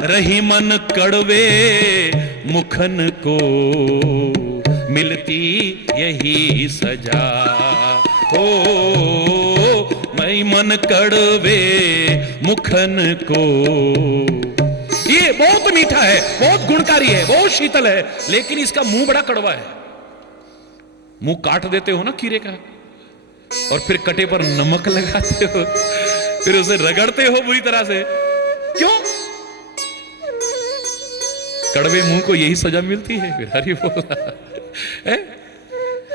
रही मन कड़वे मुखन को, मिलती यही सजा, हो मैं मन कड़वे मुखन को। ये बहुत मीठा है, बहुत गुणकारी है, बहुत शीतल है, लेकिन इसका मुंह बड़ा कड़वा है। मुंह काट देते हो ना खीरे का, और फिर कटे पर नमक लगाते हो, फिर उसे रगड़ते हो बुरी तरह से, क्यों? कड़वे मुंह को यही सजा मिलती है फिर, हरि बोला।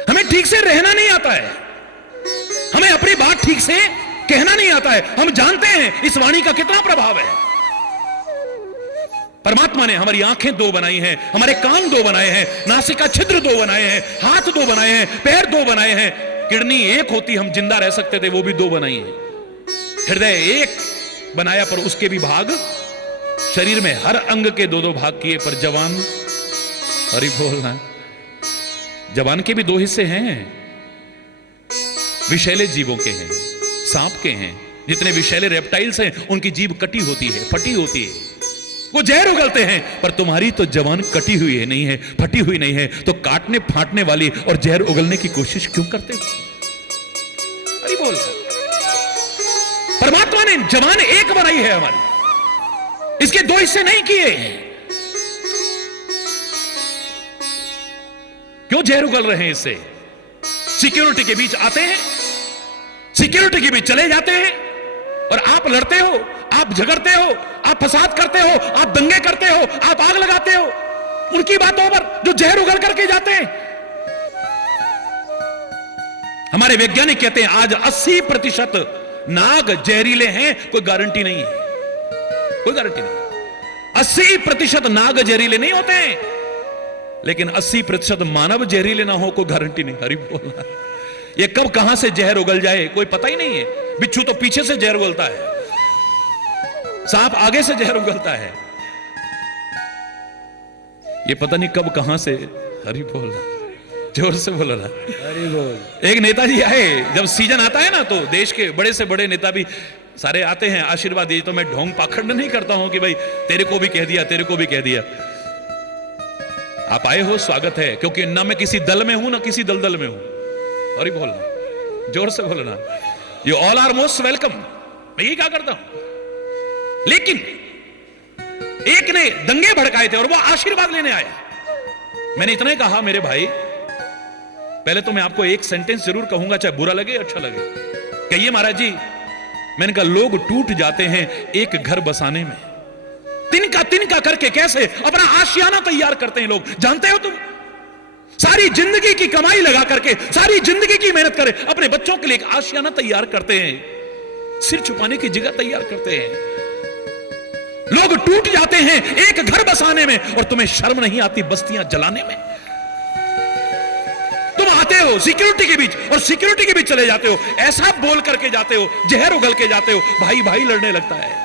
हमें ठीक से रहना नहीं आता है, हमें अपनी बात ठीक से कहना नहीं आता है। हम जानते हैं इस वाणी का कितना प्रभाव है। परमात्मा ने हमारी आंखें दो बनाई हैं, हमारे कान दो बनाए हैं, नासिका छिद्र दो बनाए हैं, हाथ दो बनाए हैं, पैर दो बनाए हैं, किडनी एक होती हम जिंदा रह सकते थे, वो भी दो बनाई है, हृदय एक बनाया पर उसके भी भाग, शरीर में हर अंग के दो दो भाग किए, पर जवान, अरे बोलना, जवान के भी दो हिस्से हैं, विषैले जीवों के हैं, सांप के हैं, जितने विषैले रेप्टाइल्स हैं उनकी जीभ कटी होती है, फटी होती है, वो जहर उगलते हैं, पर तुम्हारी तो जवान कटी हुई है, नहीं है, फटी हुई नहीं है, तो काटने फाटने वाली और जहर उगलने की कोशिश क्यों करते हो? अरे बोल, परमात्मा ने जवान एक बनाई है हमारी, इसके दो हिस्से नहीं किए हैं। क्यों जहर उगल रहे हैं इससे? सिक्योरिटी के बीच आते हैं, सिक्योरिटी के बीच चले जाते हैं, और आप लड़ते हो, आप झगड़ते हो, आप फसाद करते हो, आप दंगे करते हो, आप आग लगाते हो उनकी बातों पर जो जहर उगल करके जाते हैं। हमारे वैज्ञानिक कहते हैं आज 80% नाग जहरीले हैं, कोई गारंटी नहीं है, कोई गारंटी नहीं। 80% नाग जहरीले नहीं होते हैं, लेकिन 80% मानव जहरीले ना हो कोई गारंटी नहीं। हरि बोलना, ये कब कहां से जहर उगल जाए कोई पता ही नहीं है। बिच्छू तो पीछे से जहर उगलता है, सांप आगे से जहर उगलता है, ये पता नहीं कब कहां से। हरि बोलना, जोर से बोलो ना हरि बोल। एक नेताजी आए, जब सीजन आता है ना तो देश के बड़े से बड़े नेता भी सारे आते हैं, आशीर्वाद दिए। तो मैं ढोंग पाखंड नहीं करता हूं कि भाई तेरे को भी कह दिया, तेरे को भी कह दिया। आप आए हो, स्वागत है, क्योंकि ना मैं किसी दल में हूं ना किसी दलदल में हूं। अरे बोलना, जोर से बोलना, you all are most welcome. मैं यही क्या करता हूं। लेकिन एक ने दंगे भड़काए थे और वो आशीर्वाद लेने आया। मैंने इतना ही कहा, मेरे भाई पहले तो मैं आपको एक सेंटेंस जरूर कहूंगा, चाहे बुरा लगे अच्छा लगे। कहिए महाराज जी। मैंने कहा लोग टूट जाते हैं एक घर बसाने में, तिनका तिनका करके कैसे अपना आशियाना तैयार करते हैं लोग, जानते हो तुम? सारी जिंदगी की कमाई लगा करके, सारी जिंदगी की मेहनत करे, अपने बच्चों के लिए एक आशियाना तैयार करते हैं, सिर छुपाने की जगह तैयार करते हैं। लोग टूट जाते हैं एक घर बसाने में, और तुम्हें शर्म नहीं आती बस्तियां जलाने में? तुम आते हो सिक्योरिटी के बीच और सिक्योरिटी के बीच चले जाते हो, ऐसा बोल करके जाते हो, जहर उगल के जाते हो, भाई भाई लड़ने लगता है।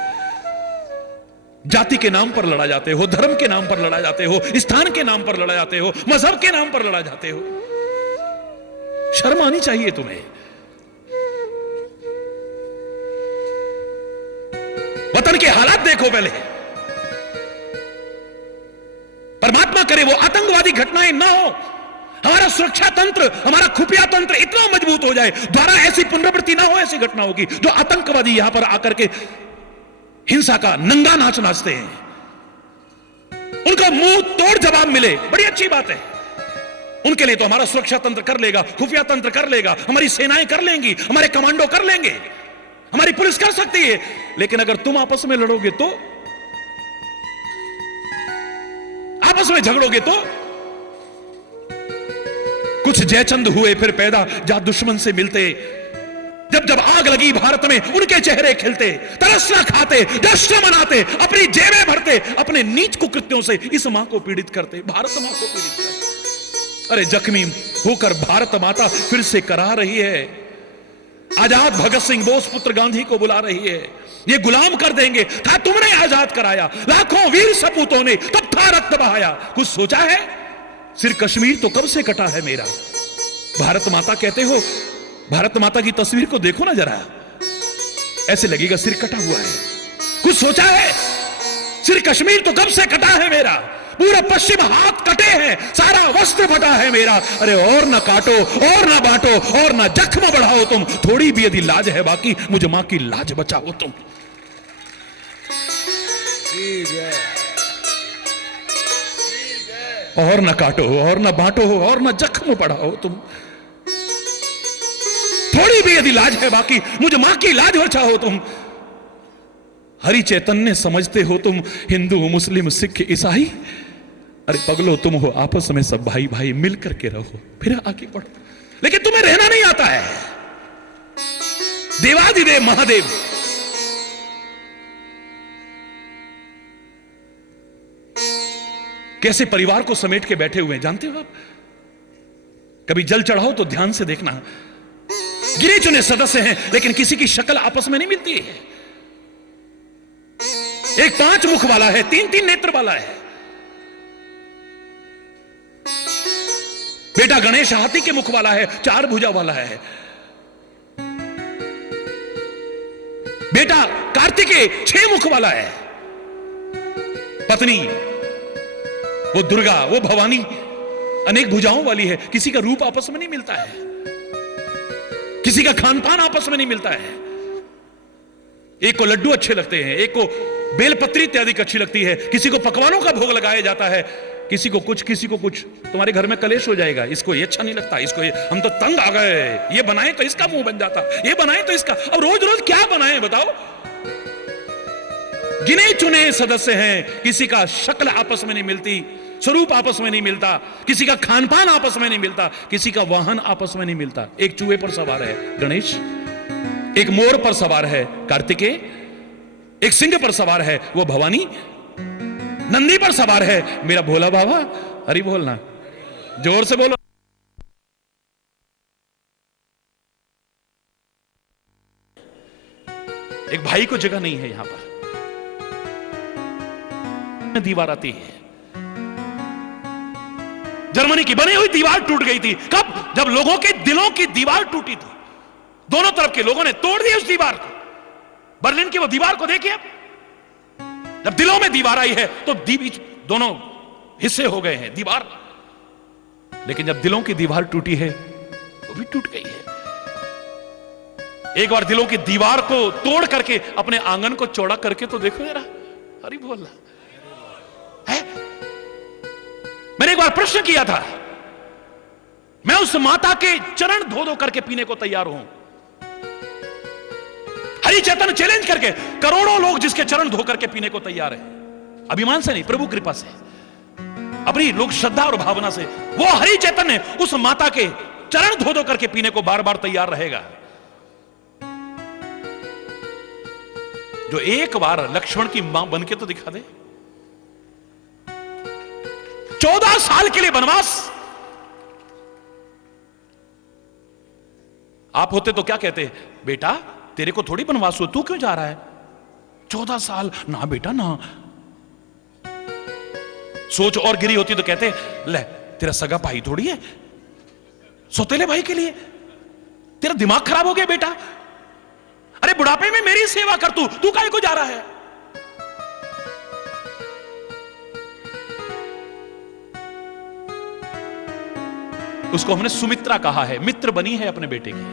जाति के नाम पर लड़ा जाते हो, धर्म के नाम पर लड़ा जाते हो, स्थान के नाम पर लड़ा जाते हो, मजहब के नाम पर लड़ा जाते हो। शर्म आनी चाहिए तुम्हें। वतन के हालात देखो पहले। परमात्मा करे वो आतंकवादी घटनाएं ना हो, हमारा सुरक्षा तंत्र, हमारा खुफिया तंत्र इतना मजबूत हो जाए, द्वारा ऐसी पुनरावृत्ति ना हो ऐसी घटनाओं की, जो आतंकवादी यहां पर आकर के हिंसा का नंगा नाच नाचते हैं, उनको मुंह तोड़ जवाब मिले, बड़ी अच्छी बात है। उनके लिए तो हमारा सुरक्षा तंत्र कर लेगा, खुफिया तंत्र कर लेगा, हमारी सेनाएं कर लेंगी, हमारे कमांडो कर लेंगे, हमारी पुलिस कर सकती है। लेकिन अगर तुम आपस में लड़ोगे तो, आपस में झगड़ोगे तो, कुछ जयचंद हुए फिर पैदा जा दुश्मन से मिलते। जब जब आग लगी भारत में उनके चेहरे खिलते, तरसना खाते, जश्न मनाते, अपनी जेबें भरते, अपने नीच कुकृत्यों से इस मां को पीड़ित करते, भारत मां को पीड़ित करते। अरे जख्मी होकर भारत माता फिर से करा रही है, आजाद भगत सिंह बोस पुत्र गांधी को बुला रही है। ये गुलाम कर देंगे, था तुमने आजाद कराया, लाखों वीर सपूतों ने तब था रक्त बहाया। कुछ सोचा है? सिर कश्मीर तो कब से कटा है मेरा। भारत माता कहते हो, भारत माता की तस्वीर को देखो ना जरा, ऐसे लगेगा सिर कटा हुआ है। कुछ सोचा है? सिर कश्मीर तो कब से कटा है मेरा, पूरा पश्चिम हाथ कटे हैं, सारा वस्त्र फटा है मेरा। अरे और ना काटो और ना बांटो और ना जख्म बढ़ाओ तुम, थोड़ी भी यदि लाज है बाकी मुझे मां की लाज बचाओ तुम। और ना काटो और ना बांटो और ना जख्म बढ़ाओ तुम, थोड़ी भी यदि लाज है बाकी मुझे मां की लाज बचाओ तुम। हरि चैतन्य समझते हो तुम, हिंदू मुस्लिम सिख ईसाई, अरे पगलो तुम हो आपस में सब भाई भाई मिल करके रहो, फिर आगे बढ़ो। लेकिन तुम्हें रहना नहीं आता है। देवाधिदेव महादेव कैसे परिवार को समेट के बैठे हुए हैं जानते हो आप? कभी जल चढ़ाओ तो ध्यान से देखना, गिने चुने सदस्य हैं लेकिन किसी की शक्ल आपस में नहीं मिलती है। एक 5 मुख वाला है, 3-3 नेत्र वाला है। बेटा गणेश हाथी के मुख वाला है, 4 भुजा वाला है। बेटा कार्तिकेय 6 मुख वाला है। पत्नी वो दुर्गा, वो भवानी अनेक भुजाओं वाली है। किसी का रूप आपस में नहीं मिलता है, किसी का खान पान आपस में नहीं मिलता है। एक को लड्डू अच्छे लगते हैं, एक को बेलपत्री इत्यादि अच्छी लगती है, किसी को पकवानों का भोग लगाया जाता है, किसी को कुछ किसी को कुछ। तुम्हारे घर में कलेश हो जाएगा, इसको ये अच्छा नहीं लगता, इसको ये, हम तो तंग आ गए, ये बनाए तो इसका मुंह बन जाता, ये बनाए तो इसका। अब रोज रोज क्या बनाए बताओ? गिने चुने सदस्य हैं, किसी का शक्ल आपस में नहीं मिलती, स्वरूप आपस में नहीं मिलता, किसी का खान पान आपस में नहीं मिलता, किसी का वाहन आपस में नहीं मिलता। एक चूहे पर सवार है गणेश, एक मोर पर सवार है कार्तिकेय, एक सिंह पर सवार है वो भवानी, नंदी पर सवार है मेरा भोला बाबा। हरि बोलना, जोर से बोलो। एक भाई को जगह नहीं है यहां पर, दीवार आती है। जर्मनी की बनी हुई दीवार टूट गई थी। कब? जब लोगों के दिलों की दीवार टूटी थी। दोनों तरफ के लोगों ने तोड़ दी उस दीवार को। बर्लिन की वो दीवार को देखिए, जब दिलों में दीवार आई है तो दोनों हिस्से हो गए हैं दीवार। लेकिन जब दिलों की दीवार टूटी है वो भी टूट गई है। एक बार दिलों की दीवार को तोड़ करके अपने आंगन को चौड़ा करके तो देखो जरा। अरे बोलना है। मैंने एक बार प्रश्न किया था, मैं उस माता के चरण धो धो करके पीने को तैयार हूं। हरि चैतन्य चैलेंज करके करोड़ों लोग जिसके चरण धो करके पीने को तैयार हैं, अभिमान से नहीं, प्रभु कृपा से, अपनी लोक श्रद्धा और भावना से। वो हरि चैतन्य उस माता के चरण धो धो करके पीने को बार बार तैयार रहेगा। जो एक बार लक्ष्मण की मां बन के तो दिखा दे। 14 साल के लिए वनवास। आप होते तो क्या कहते? बेटा तेरे को थोड़ी वनवास हो, तू क्यों जा रहा है? 14 साल ना बेटा ना। सोच और गिरी होती तो कहते ले तेरा सगा भाई थोड़ी है, सौतेले भाई के लिए तेरा दिमाग खराब हो गया बेटा। अरे बुढ़ापे में मेरी सेवा कर, तू काहे को जा रहा है? उसको हमने सुमित्रा कहा है, मित्र बनी है अपने बेटे की।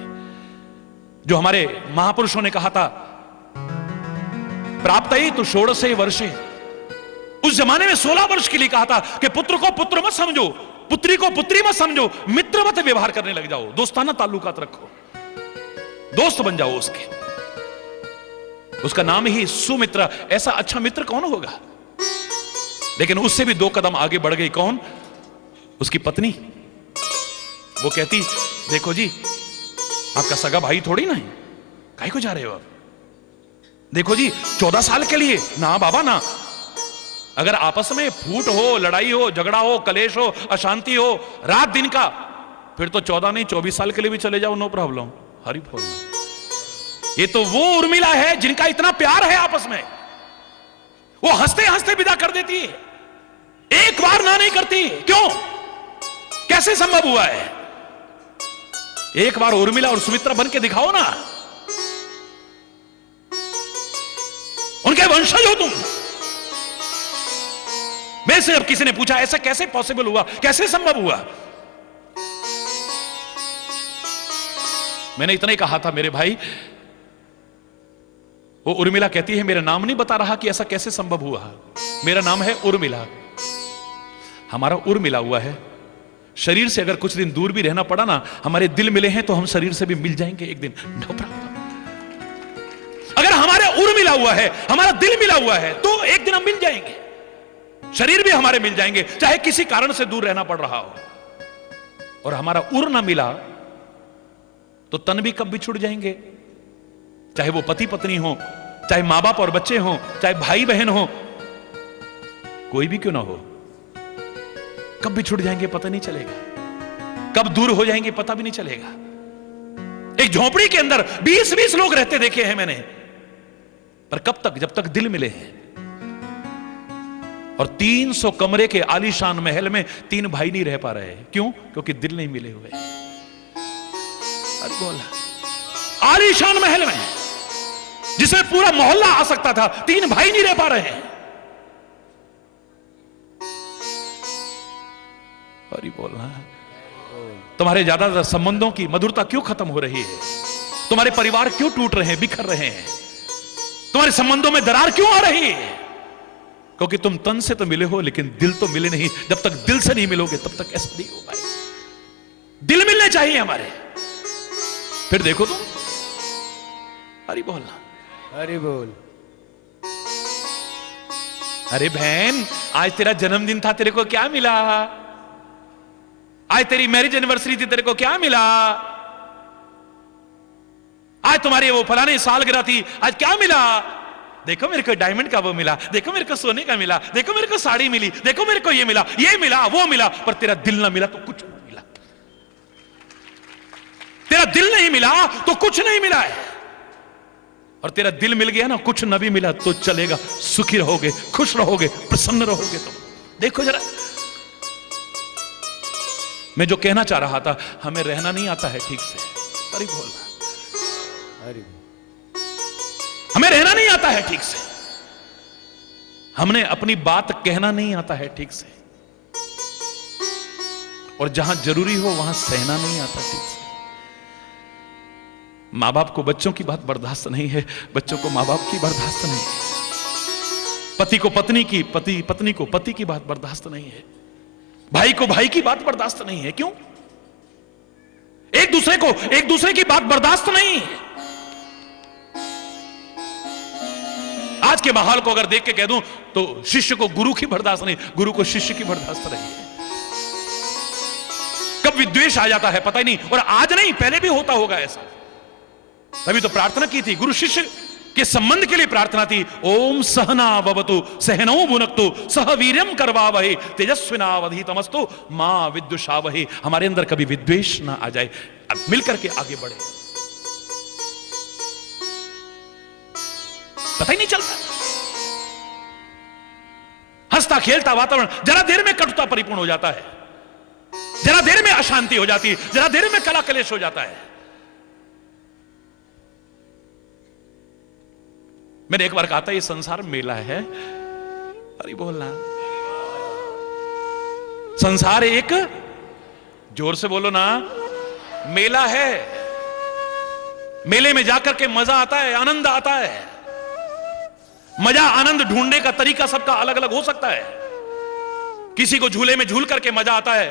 जो हमारे महापुरुषों ने कहा था, प्राप्त ही तो 16 वर्षे। उस जमाने में 16 वर्ष के लिए कहा था कि पुत्र को पुत्र मत समझो, पुत्री को पुत्री मत समझो, मित्र मत व्यवहार करने लग जाओ, दोस्ताना ताल्लुकात रखो, दोस्त बन जाओ उसके। उसका नाम ही सुमित्रा। ऐसा अच्छा मित्र कौन होगा? लेकिन उससे भी 2 कदम आगे बढ़ गई। कौन? उसकी पत्नी। वो कहती देखो जी आपका सगा भाई थोड़ी ना है, काहे को जा रहे हो आप? देखो जी 14 साल के लिए ना बाबा ना। अगर आपस में फूट हो, लड़ाई हो, झगड़ा हो, कलेश हो, अशांति हो रात दिन का, फिर तो 14 नहीं 24 साल के लिए भी चले जाओ, नो प्रॉब्लम। हरि बोल। ये तो वो उर्मिला है जिनका इतना प्यार है आपस में। वो हंसते हंसते विदा कर देती है, एक बार ना नहीं करती। क्यों? कैसे संभव हुआ है? एक बार उर्मिला और सुमित्रा बन के दिखाओ ना। उनके वंशज हो तुम। मैं से जब किसी ने पूछा ऐसा कैसे पॉसिबल हुआ, कैसे संभव हुआ, मैंने इतना ही कहा था मेरे भाई। वो उर्मिला कहती है मेरा नाम नहीं बता रहा कि ऐसा कैसे संभव हुआ। मेरा नाम है उर्मिला। हमारा उर मिला हुआ है। शरीर से अगर कुछ दिन दूर भी रहना पड़ा ना, हमारे दिल मिले हैं तो हम शरीर से भी मिल जाएंगे एक दिन, नो प्रॉब्लम। अगर हमारे उर मिला हुआ है, हमारा दिल मिला हुआ है, तो एक दिन हम मिल जाएंगे। शरीर भी हमारे मिल जाएंगे, चाहे किसी कारण से दूर रहना पड़ रहा हो। और हमारा उर ना मिला तो तन भी कब बिछुड़ जाएंगे। चाहे वो पति पत्नी हो, चाहे मां बाप और बच्चे हो, चाहे भाई बहन हो, कोई भी क्यों ना हो, कब बिछुड़ जाएंगे पता नहीं चलेगा, कब दूर हो जाएंगे पता भी नहीं चलेगा। एक झोपड़ी के अंदर 20-20 लोग रहते देखे हैं मैंने, पर कब तक? जब तक दिल मिले हैं। और 300 कमरे के आलीशान महल में 3 भाई नहीं रह पा रहे हैं। क्यों? क्योंकि दिल नहीं मिले हुए। अरे बोला आलीशान महल में जिसमें पूरा मोहल्ला आ सकता था, 3 भाई नहीं रह पा रहे हैं। अरे बोलना तुम्हारे ज्यादातर संबंधों की मधुरता क्यों खत्म हो रही है? तुम्हारे परिवार क्यों टूट रहे हैं, बिखर रहे हैं? तुम्हारे संबंधों में दरार क्यों आ रही है? क्योंकि तुम तन से तो मिले हो लेकिन दिल तो मिले नहीं। जब तक दिल से नहीं मिलोगे तब तक ऐसा नहीं हो पाएगा। दिल मिलने चाहिए हमारे, फिर देखो तुम। अरे बोलना, हरि बोल। अरे बहन आज तेरा जन्मदिन था, तेरे को क्या मिला? आज तेरी मैरिज एनिवर्सरी थी, तेरे को क्या मिला? आज तुम्हारी वो फलाने सालगिरह थी, आज क्या मिला? देखो मेरे को डायमंड का वो मिला, देखो मेरे को सोने का मिला, देखो मेरे को साड़ी मिली, देखो मेरे को ये मिला, ये मिला, वो मिला, पर तेरा दिल ना मिला तो कुछ नहीं मिला। तेरा दिल नहीं मिला तो कुछ नहीं मिला है। और तेरा दिल मिल गया ना, कुछ न भी मिला तो चलेगा, सुखी रहोगे, खुश रहोगे, प्रसन्न रहोगे। तो देखो जरा, मैं जो कहना चाह रहा था, हमें रहना नहीं आता है ठीक से। अरे बोल, हमें रहना नहीं आता है ठीक से, हमने अपनी बात कहना नहीं आता है ठीक से, और जहां जरूरी हो वहां सहना नहीं आता ठीक से। मां बाप को बच्चों की बात बर्दाश्त नहीं है, बच्चों को मां बाप की बर्दाश्त नहीं है, पति को पत्नी की, पत्नी को पति की बात बर्दाश्त नहीं है, भाई को भाई की बात बर्दाश्त नहीं है। क्यों? एक दूसरे की बात बर्दाश्त नहीं है। आज के माहौल को अगर देख के कह दूं तो शिष्य को गुरु की बर्दाश्त नहीं, गुरु को शिष्य की बर्दाश्त नहीं है। कब विद्वेष आ जाता है पता ही नहीं, और आज नहीं पहले भी होता होगा ऐसा। तभी तो प्रार्थना की थी, गुरु शिष्य के संबंध के लिए प्रार्थना थी, ओम सहना भवतु सहनौ भुनक्तु सह वीर्यम करवावहै तेजस्विनावधीतमस्तु मां विद्विषावहै। हमारे अंदर कभी विद्वेष ना आ जाए, मिलकर के आगे बढ़े। पता ही नहीं चलता, हंसता खेलता वातावरण जरा देर में कटुता परिपूर्ण हो जाता है, जरा देर में अशांति हो जाती है, जरा देर में कला कलेश हो जाता है। मैंने एक बार कहा था, ये संसार मेला है। अरे बोलना, संसार एक, जोर से बोलो ना, मेला है। मेले में जाकर के मजा आता है, आनंद आता है। मजा आनंद ढूंढने का तरीका सबका अलग अलग हो सकता है। किसी को झूले में झूल करके मजा आता है,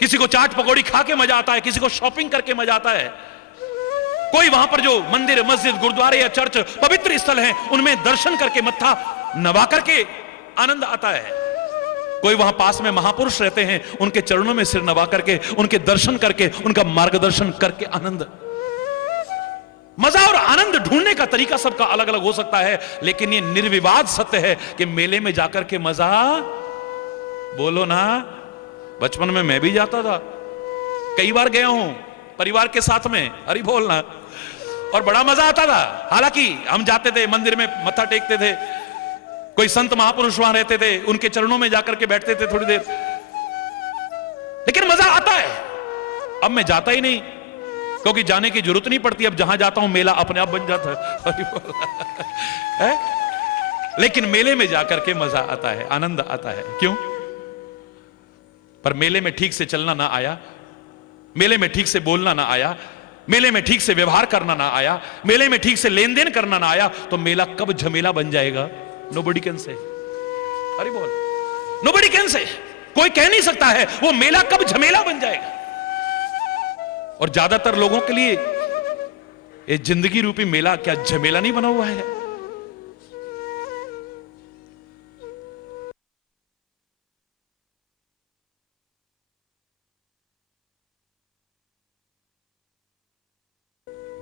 किसी को चाट पकौड़ी खा के मजा आता है, किसी को शॉपिंग करके मजा आता है। कोई वहां पर जो मंदिर, मस्जिद, गुरुद्वारे या चर्च पवित्र स्थल हैं, उनमें दर्शन करके मत्था नवा करके आनंद आता है। कोई वहां पास में महापुरुष रहते हैं, उनके चरणों में सिर नवा करके, उनके दर्शन करके, उनका मार्गदर्शन करके आनंद। मजा और आनंद ढूंढने का तरीका सबका अलग अलग हो सकता है, लेकिन ये निर्विवाद सत्य है कि मेले में जाकर के मजा, बोलो ना, बचपन में मैं भी जाता था, कई बार गया हूं परिवार के साथ में, अरे बोलना, और बड़ा मजा आता था। हालांकि हम जाते थे मंदिर में, मत्था टेकते थे, कोई संत महापुरुष वहां रहते थे, उनके चरणों में जाकर के बैठते थे थोड़ी देर, लेकिन मजा आता है। अब मैं जाता ही नहीं, क्योंकि जाने की जरूरत नहीं पड़ती, अब जहां जाता हूं मेला अपने आप बन जाता है। लेकिन मेले में जाकर के मजा आता है, आनंद आता है। क्यों? पर मेले में ठीक से चलना ना आया, मेले में ठीक से बोलना ना आया, मेले में ठीक से व्यवहार करना ना आया, मेले में ठीक से लेन देन करना ना आया, तो मेला कब झमेला बन जाएगा? Nobody can say. अरे बोल, नोबडी कैन से। कोई कह नहीं सकता है वो मेला कब झमेला बन जाएगा। और ज्यादातर लोगों के लिए ये जिंदगी रूपी मेला क्या झमेला नहीं बना हुआ है?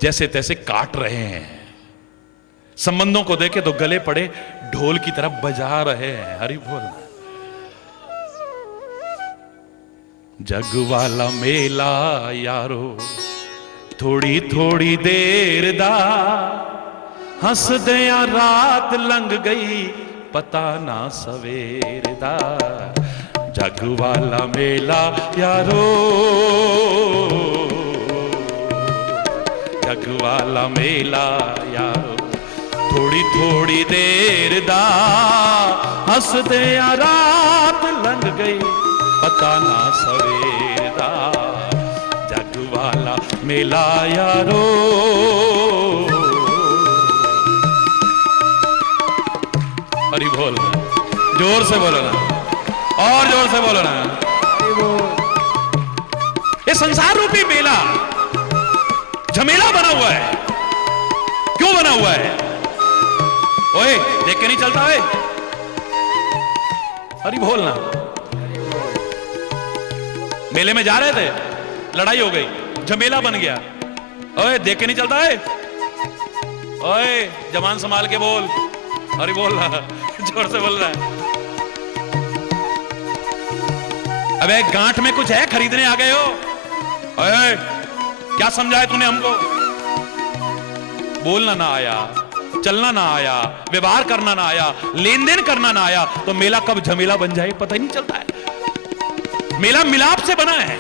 जैसे तैसे काट रहे हैं, संबंधों को देखे तो गले पड़े ढोल की तरफ बजा रहे हैं। हरि बोल। जग वाला मेला यारो थोड़ी थोड़ी देर दा, हंस दिया रात लंघ गई पता ना सवेर दा। जग वाला मेला यारो, जग वाला मेला यारो थोड़ी थोड़ी देर दा, हंस दिया रात लंघ गई पता ना सवेर दा। जग वाला मेला यारो। हरि बोल, जोर से बोलो ना, और जोर से बोलो ना। ये संसार रूपी मेला झमेला बना हुआ है। क्यों बना हुआ है? ओए देख के नहीं चलता है? हरि बोलना। मेले में जा रहे थे, लड़ाई हो गई, झमेला बन गया। ओए देख के नहीं चलता है? ओए जवान संभाल के बोल। अरे बोल रहा, जोर से बोल रहा है। अबे गांठ में कुछ है, खरीदने आ गए हो? ओए क्या समझा है तूने हमको? बोलना ना आया, चलना ना आया, व्यवहार करना ना आया, लेन देन करना ना आया, तो मेला कब झमेला बन जाए पता ही नहीं चलता है। मेला मिलाप से बना है।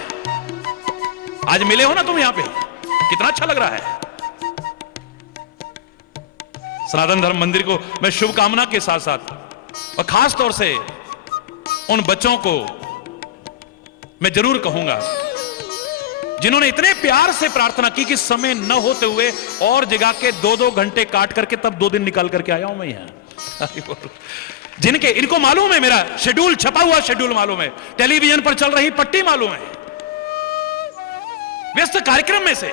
आज मिले हो ना तुम यहां पे, कितना अच्छा लग रहा है। सनातन धर्म मंदिर को मैं शुभकामना के साथ साथ और खास तौर से उन बच्चों को मैं जरूर कहूंगा जिन्होंने इतने प्यार से प्रार्थना की कि समय न होते हुए और जगह के 2-2 घंटे काट करके तब 2 दिन निकाल करके आया हूं मैं यहां। जिनके इनको मालूम है, मेरा शेड्यूल छपा हुआ शेड्यूल मालूम है, टेलीविजन पर चल रही पट्टी मालूम है, व्यस्त कार्यक्रम में से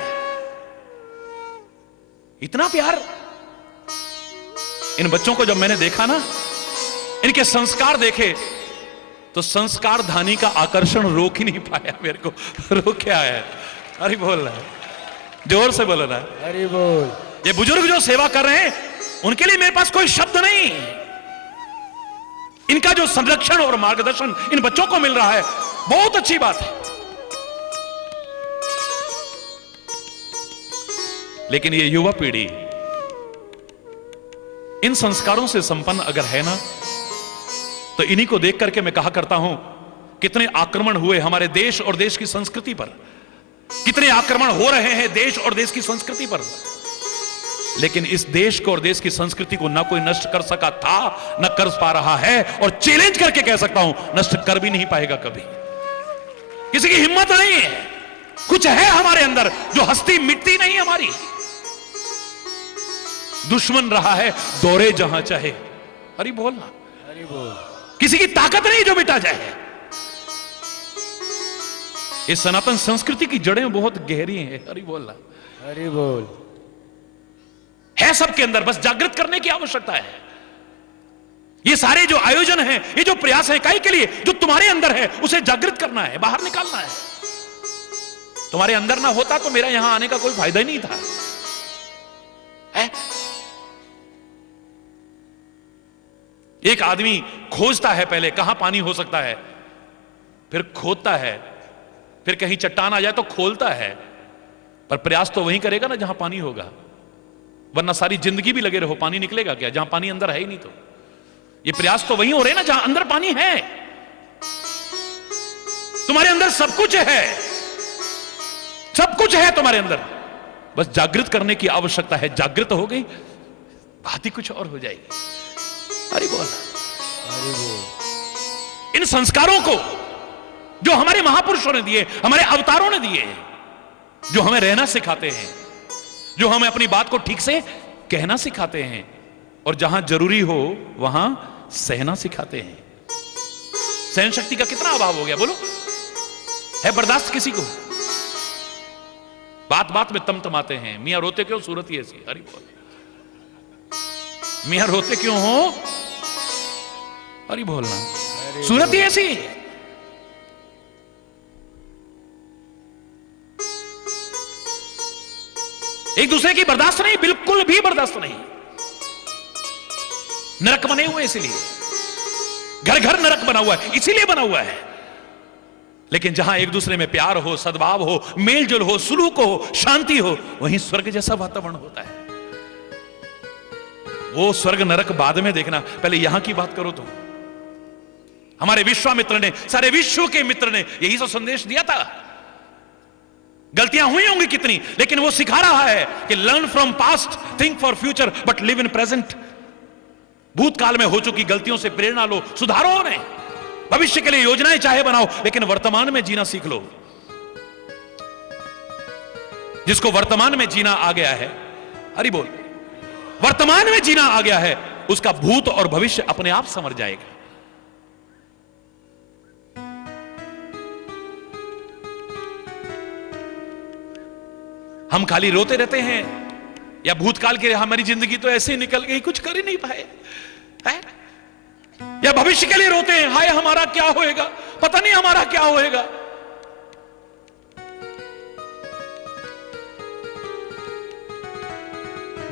इतना प्यार। इन बच्चों को जब मैंने देखा ना, इनके संस्कार देखे, तो संस्कार धानी का आकर्षण रोक ही नहीं पाया मेरे को। रोक क्या है? अरे बोल रहा है, जोर से बोल रहा है। अरे बोल। ये बुजुर्ग जो सेवा कर रहे हैं उनके लिए मेरे पास कोई शब्द नहीं। इनका जो संरक्षण और मार्गदर्शन इन बच्चों को मिल रहा है, बहुत अच्छी बात है। लेकिन ये युवा पीढ़ी इन संस्कारों से संपन्न अगर है ना, तो इन्हीं को देख करके मैं कहा करता हूं, कितने आक्रमण हुए हमारे देश और देश की संस्कृति पर, कितने आक्रमण हो रहे हैं देश और देश की संस्कृति पर, लेकिन इस देश को और देश की संस्कृति को ना कोई नष्ट कर सका था, ना कर पा रहा है, और चैलेंज करके कह सकता हूं नष्ट कर भी नहीं पाएगा कभी। किसी की हिम्मत नहीं है। कुछ है हमारे अंदर जो हस्ती मिटती नहीं हमारी। दुश्मन रहा है दौरे जहां चाहे। अरे बोलना, अरे बोल। किसी की ताकत नहीं जो मिटा जाए। इस सनातन संस्कृति की जड़ें बहुत गहरी हैं। अरे बोलना, अरे बोल। है सबके अंदर, बस जागृत करने की आवश्यकता है। ये सारे जो आयोजन हैं, ये जो प्रयास है, काहे के लिए? जो तुम्हारे अंदर है उसे जागृत करना है, बाहर निकालना है। तुम्हारे अंदर ना होता तो मेरा यहां आने का कोई फायदा ही नहीं था। है? एक आदमी खोजता है पहले कहां पानी हो सकता है, फिर खोदता है, फिर कहीं चट्टान आ जाए तो खोलता है, पर प्रयास तो वहीं करेगा ना जहां पानी होगा। वरना सारी जिंदगी भी लगे रहो, पानी निकलेगा क्या जहां पानी अंदर है ही नहीं? तो ये प्रयास तो वहीं हो रहे ना जहां अंदर पानी है। तुम्हारे अंदर सब कुछ है, सब कुछ है तुम्हारे अंदर, बस जागृत करने की आवश्यकता है। जागृत हो गई, बात ही कुछ और हो जाएगी। अरे बोल, अरे बोल। इन संस्कारों को जो हमारे महापुरुषों ने दिए, हमारे अवतारों ने दिए, जो हमें रहना सिखाते हैं, जो हमें अपनी बात को ठीक से कहना सिखाते हैं, और जहां जरूरी हो वहां सहना सिखाते हैं। सहन शक्ति का कितना अभाव हो गया बोलो? है बर्दाश्त किसी को? बात बात में तमतमाते हैं। मियां रोते क्यों? सूरत ही ऐसी। अरे बोल, मियां रोते क्यों हो? अरे बोलना, सूरत ही ऐसी। एक दूसरे की बर्दाश्त नहीं, बिल्कुल भी बर्दाश्त नहीं। नरक बने हुए इसीलिए, घर घर नरक बना हुआ है, इसीलिए बना हुआ है। लेकिन जहां एक दूसरे में प्यार हो, सद्भाव हो, मेलजोल हो, सुलूक हो, शांति हो, वहीं स्वर्ग जैसा वातावरण होता है। वो स्वर्ग नरक बाद में देखना, पहले यहां की बात करो। तो हमारे विश्वामित्र ने, सारे विश्व के मित्र ने यही तो संदेश दिया था। गलतियां हुई होंगी कितनी, लेकिन वो सिखा रहा है कि learn from past, think for future, but live in present. भूतकाल में हो चुकी गलतियों से प्रेरणा लो, सुधारो उन्हें। भविष्य के लिए योजनाएं चाहे बनाओ, लेकिन वर्तमान में जीना सीख लो। जिसको वर्तमान में जीना आ गया है, अरे बोल, वर्तमान में जीना आ गया है, उसका भूत और भविष्य अपने आप संवर जाएगा। हम खाली रोते रहते हैं, या भूतकाल के हमारी जिंदगी तो ऐसे ही निकल गई, कुछ कर ही नहीं पाए है? या भविष्य के लिए रोते हैं, हाय हमारा क्या होएगा, पता नहीं हमारा क्या होएगा।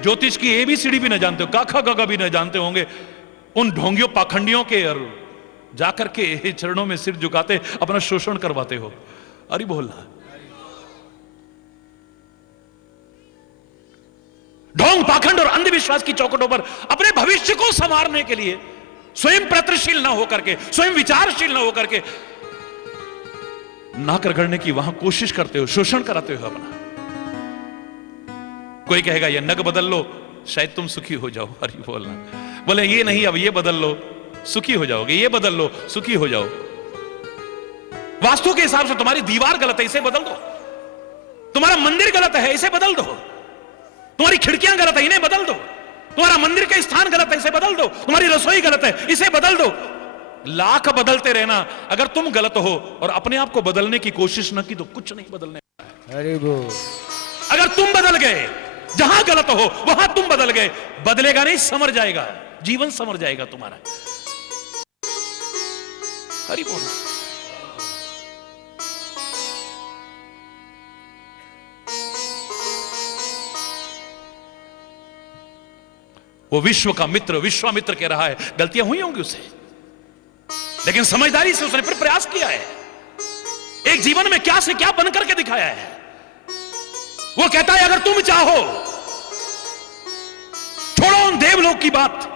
ज्योतिष की एबीसीडी भी न जानते हो, काखा गागा भी न जानते होंगे, उन ढोंगियों पाखंडियों के और जाकर के चरणों में सिर झुकाते अपना शोषण करवाते हो। अरे बोलना, ढोंग पाखंड और अंधविश्वास की चौखटों पर अपने भविष्य को संवारने के लिए स्वयं प्रयत्नशील ना होकर के, स्वयं विचारशील ना होकर के नाक रगड़ने की वहां कोशिश करते हो, शोषण कराते हो अपना। कोई कहेगा ये नग बदल लो शायद तुम सुखी हो जाओ। अरे बोलना, बोले ये नहीं, अब ये बदल लो सुखी हो जाओगे, ये बदल लो सुखी हो जाओ। वास्तु के हिसाब से तुम्हारी दीवार गलत है, इसे बदल दो। तुम्हारा मंदिर गलत है, इसे बदल दो। तुम्हारी खिड़कियां गलत है, इन्हें बदल दो। तुम्हारा मंदिर का स्थान गलत है, इसे बदल दो। तुम्हारी रसोई गलत है, इसे बदल दो। लाख बदलते रहना, अगर तुम गलत हो और अपने आप को बदलने की कोशिश न की तो कुछ नहीं बदलने। हरि बोल। अगर तुम बदल गए, जहां गलत हो वहां तुम बदल गए, बदलेगा नहीं, समर जाएगा, जीवन समर जाएगा तुम्हारा। हरि बोल। वो विश्व का मित्र विश्वामित्र कह रहा है गलतियां हुई होंगी उसे, लेकिन समझदारी से उसने फिर प्रयास किया है। एक जीवन में क्या से क्या बनकर के दिखाया है। वो कहता है अगर तुम चाहो, छोड़ो उन देवलोक की बात,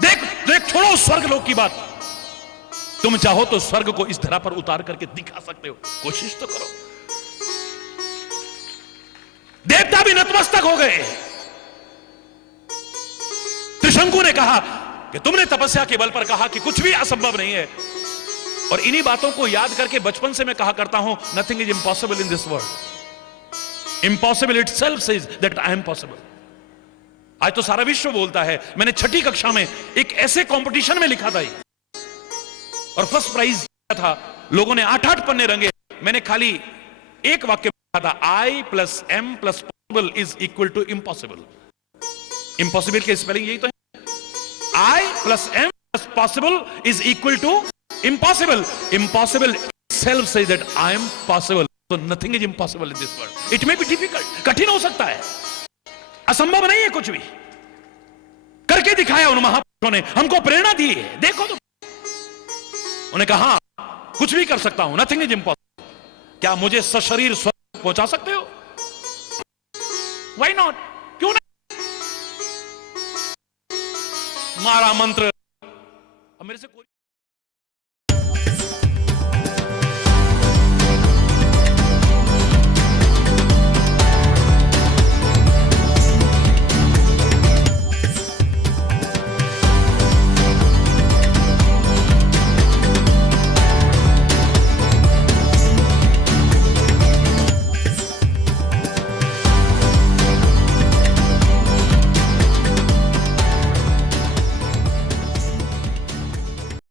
देख देख छोड़ो स्वर्गलोक की बात, तुम चाहो तो स्वर्ग को इस धरा पर उतार करके दिखा सकते हो, कोशिश तो करो। देवता भी नतमस्तक हो गए। त्रिशंकु ने कहा कि तुमने तपस्या के बल पर कहा कि कुछ भी असंभव नहीं है, और इन्हीं बातों को याद करके बचपन से मैं कहा करता हूं, nothing is impossible in this world, impossible itself says that I am possible. आज तो सारा विश्व बोलता है। मैंने 6ठी कक्षा में एक ऐसे कंपटीशन में लिखा था और फर्स्ट प्राइज दिया था। लोगों ने 8-8 पन्ने रंगे, मैंने खाली एक वाक्य लिखा था, I plus M plus possible is equal to impossible. Impossible के स्पेलिंग यही तो है, I plus M plus possible is equal to impossible. Impossible itself says that I am possible. So nothing is impossible in this world. It may be difficult. कठिन हो सकता है, असंभव नहीं है कुछ भी। करके दिखाया उन महापुरुषों ने, हमको प्रेरणा दी है। देखो तो, उन्हें कहा कुछ भी कर सकता हूं, nothing is impossible. क्या मुझे सशरीर स्वर्ग पहुंचा सकते हो? Why not? क्यों नहीं? मारा मंत्र, अब मेरे से कोई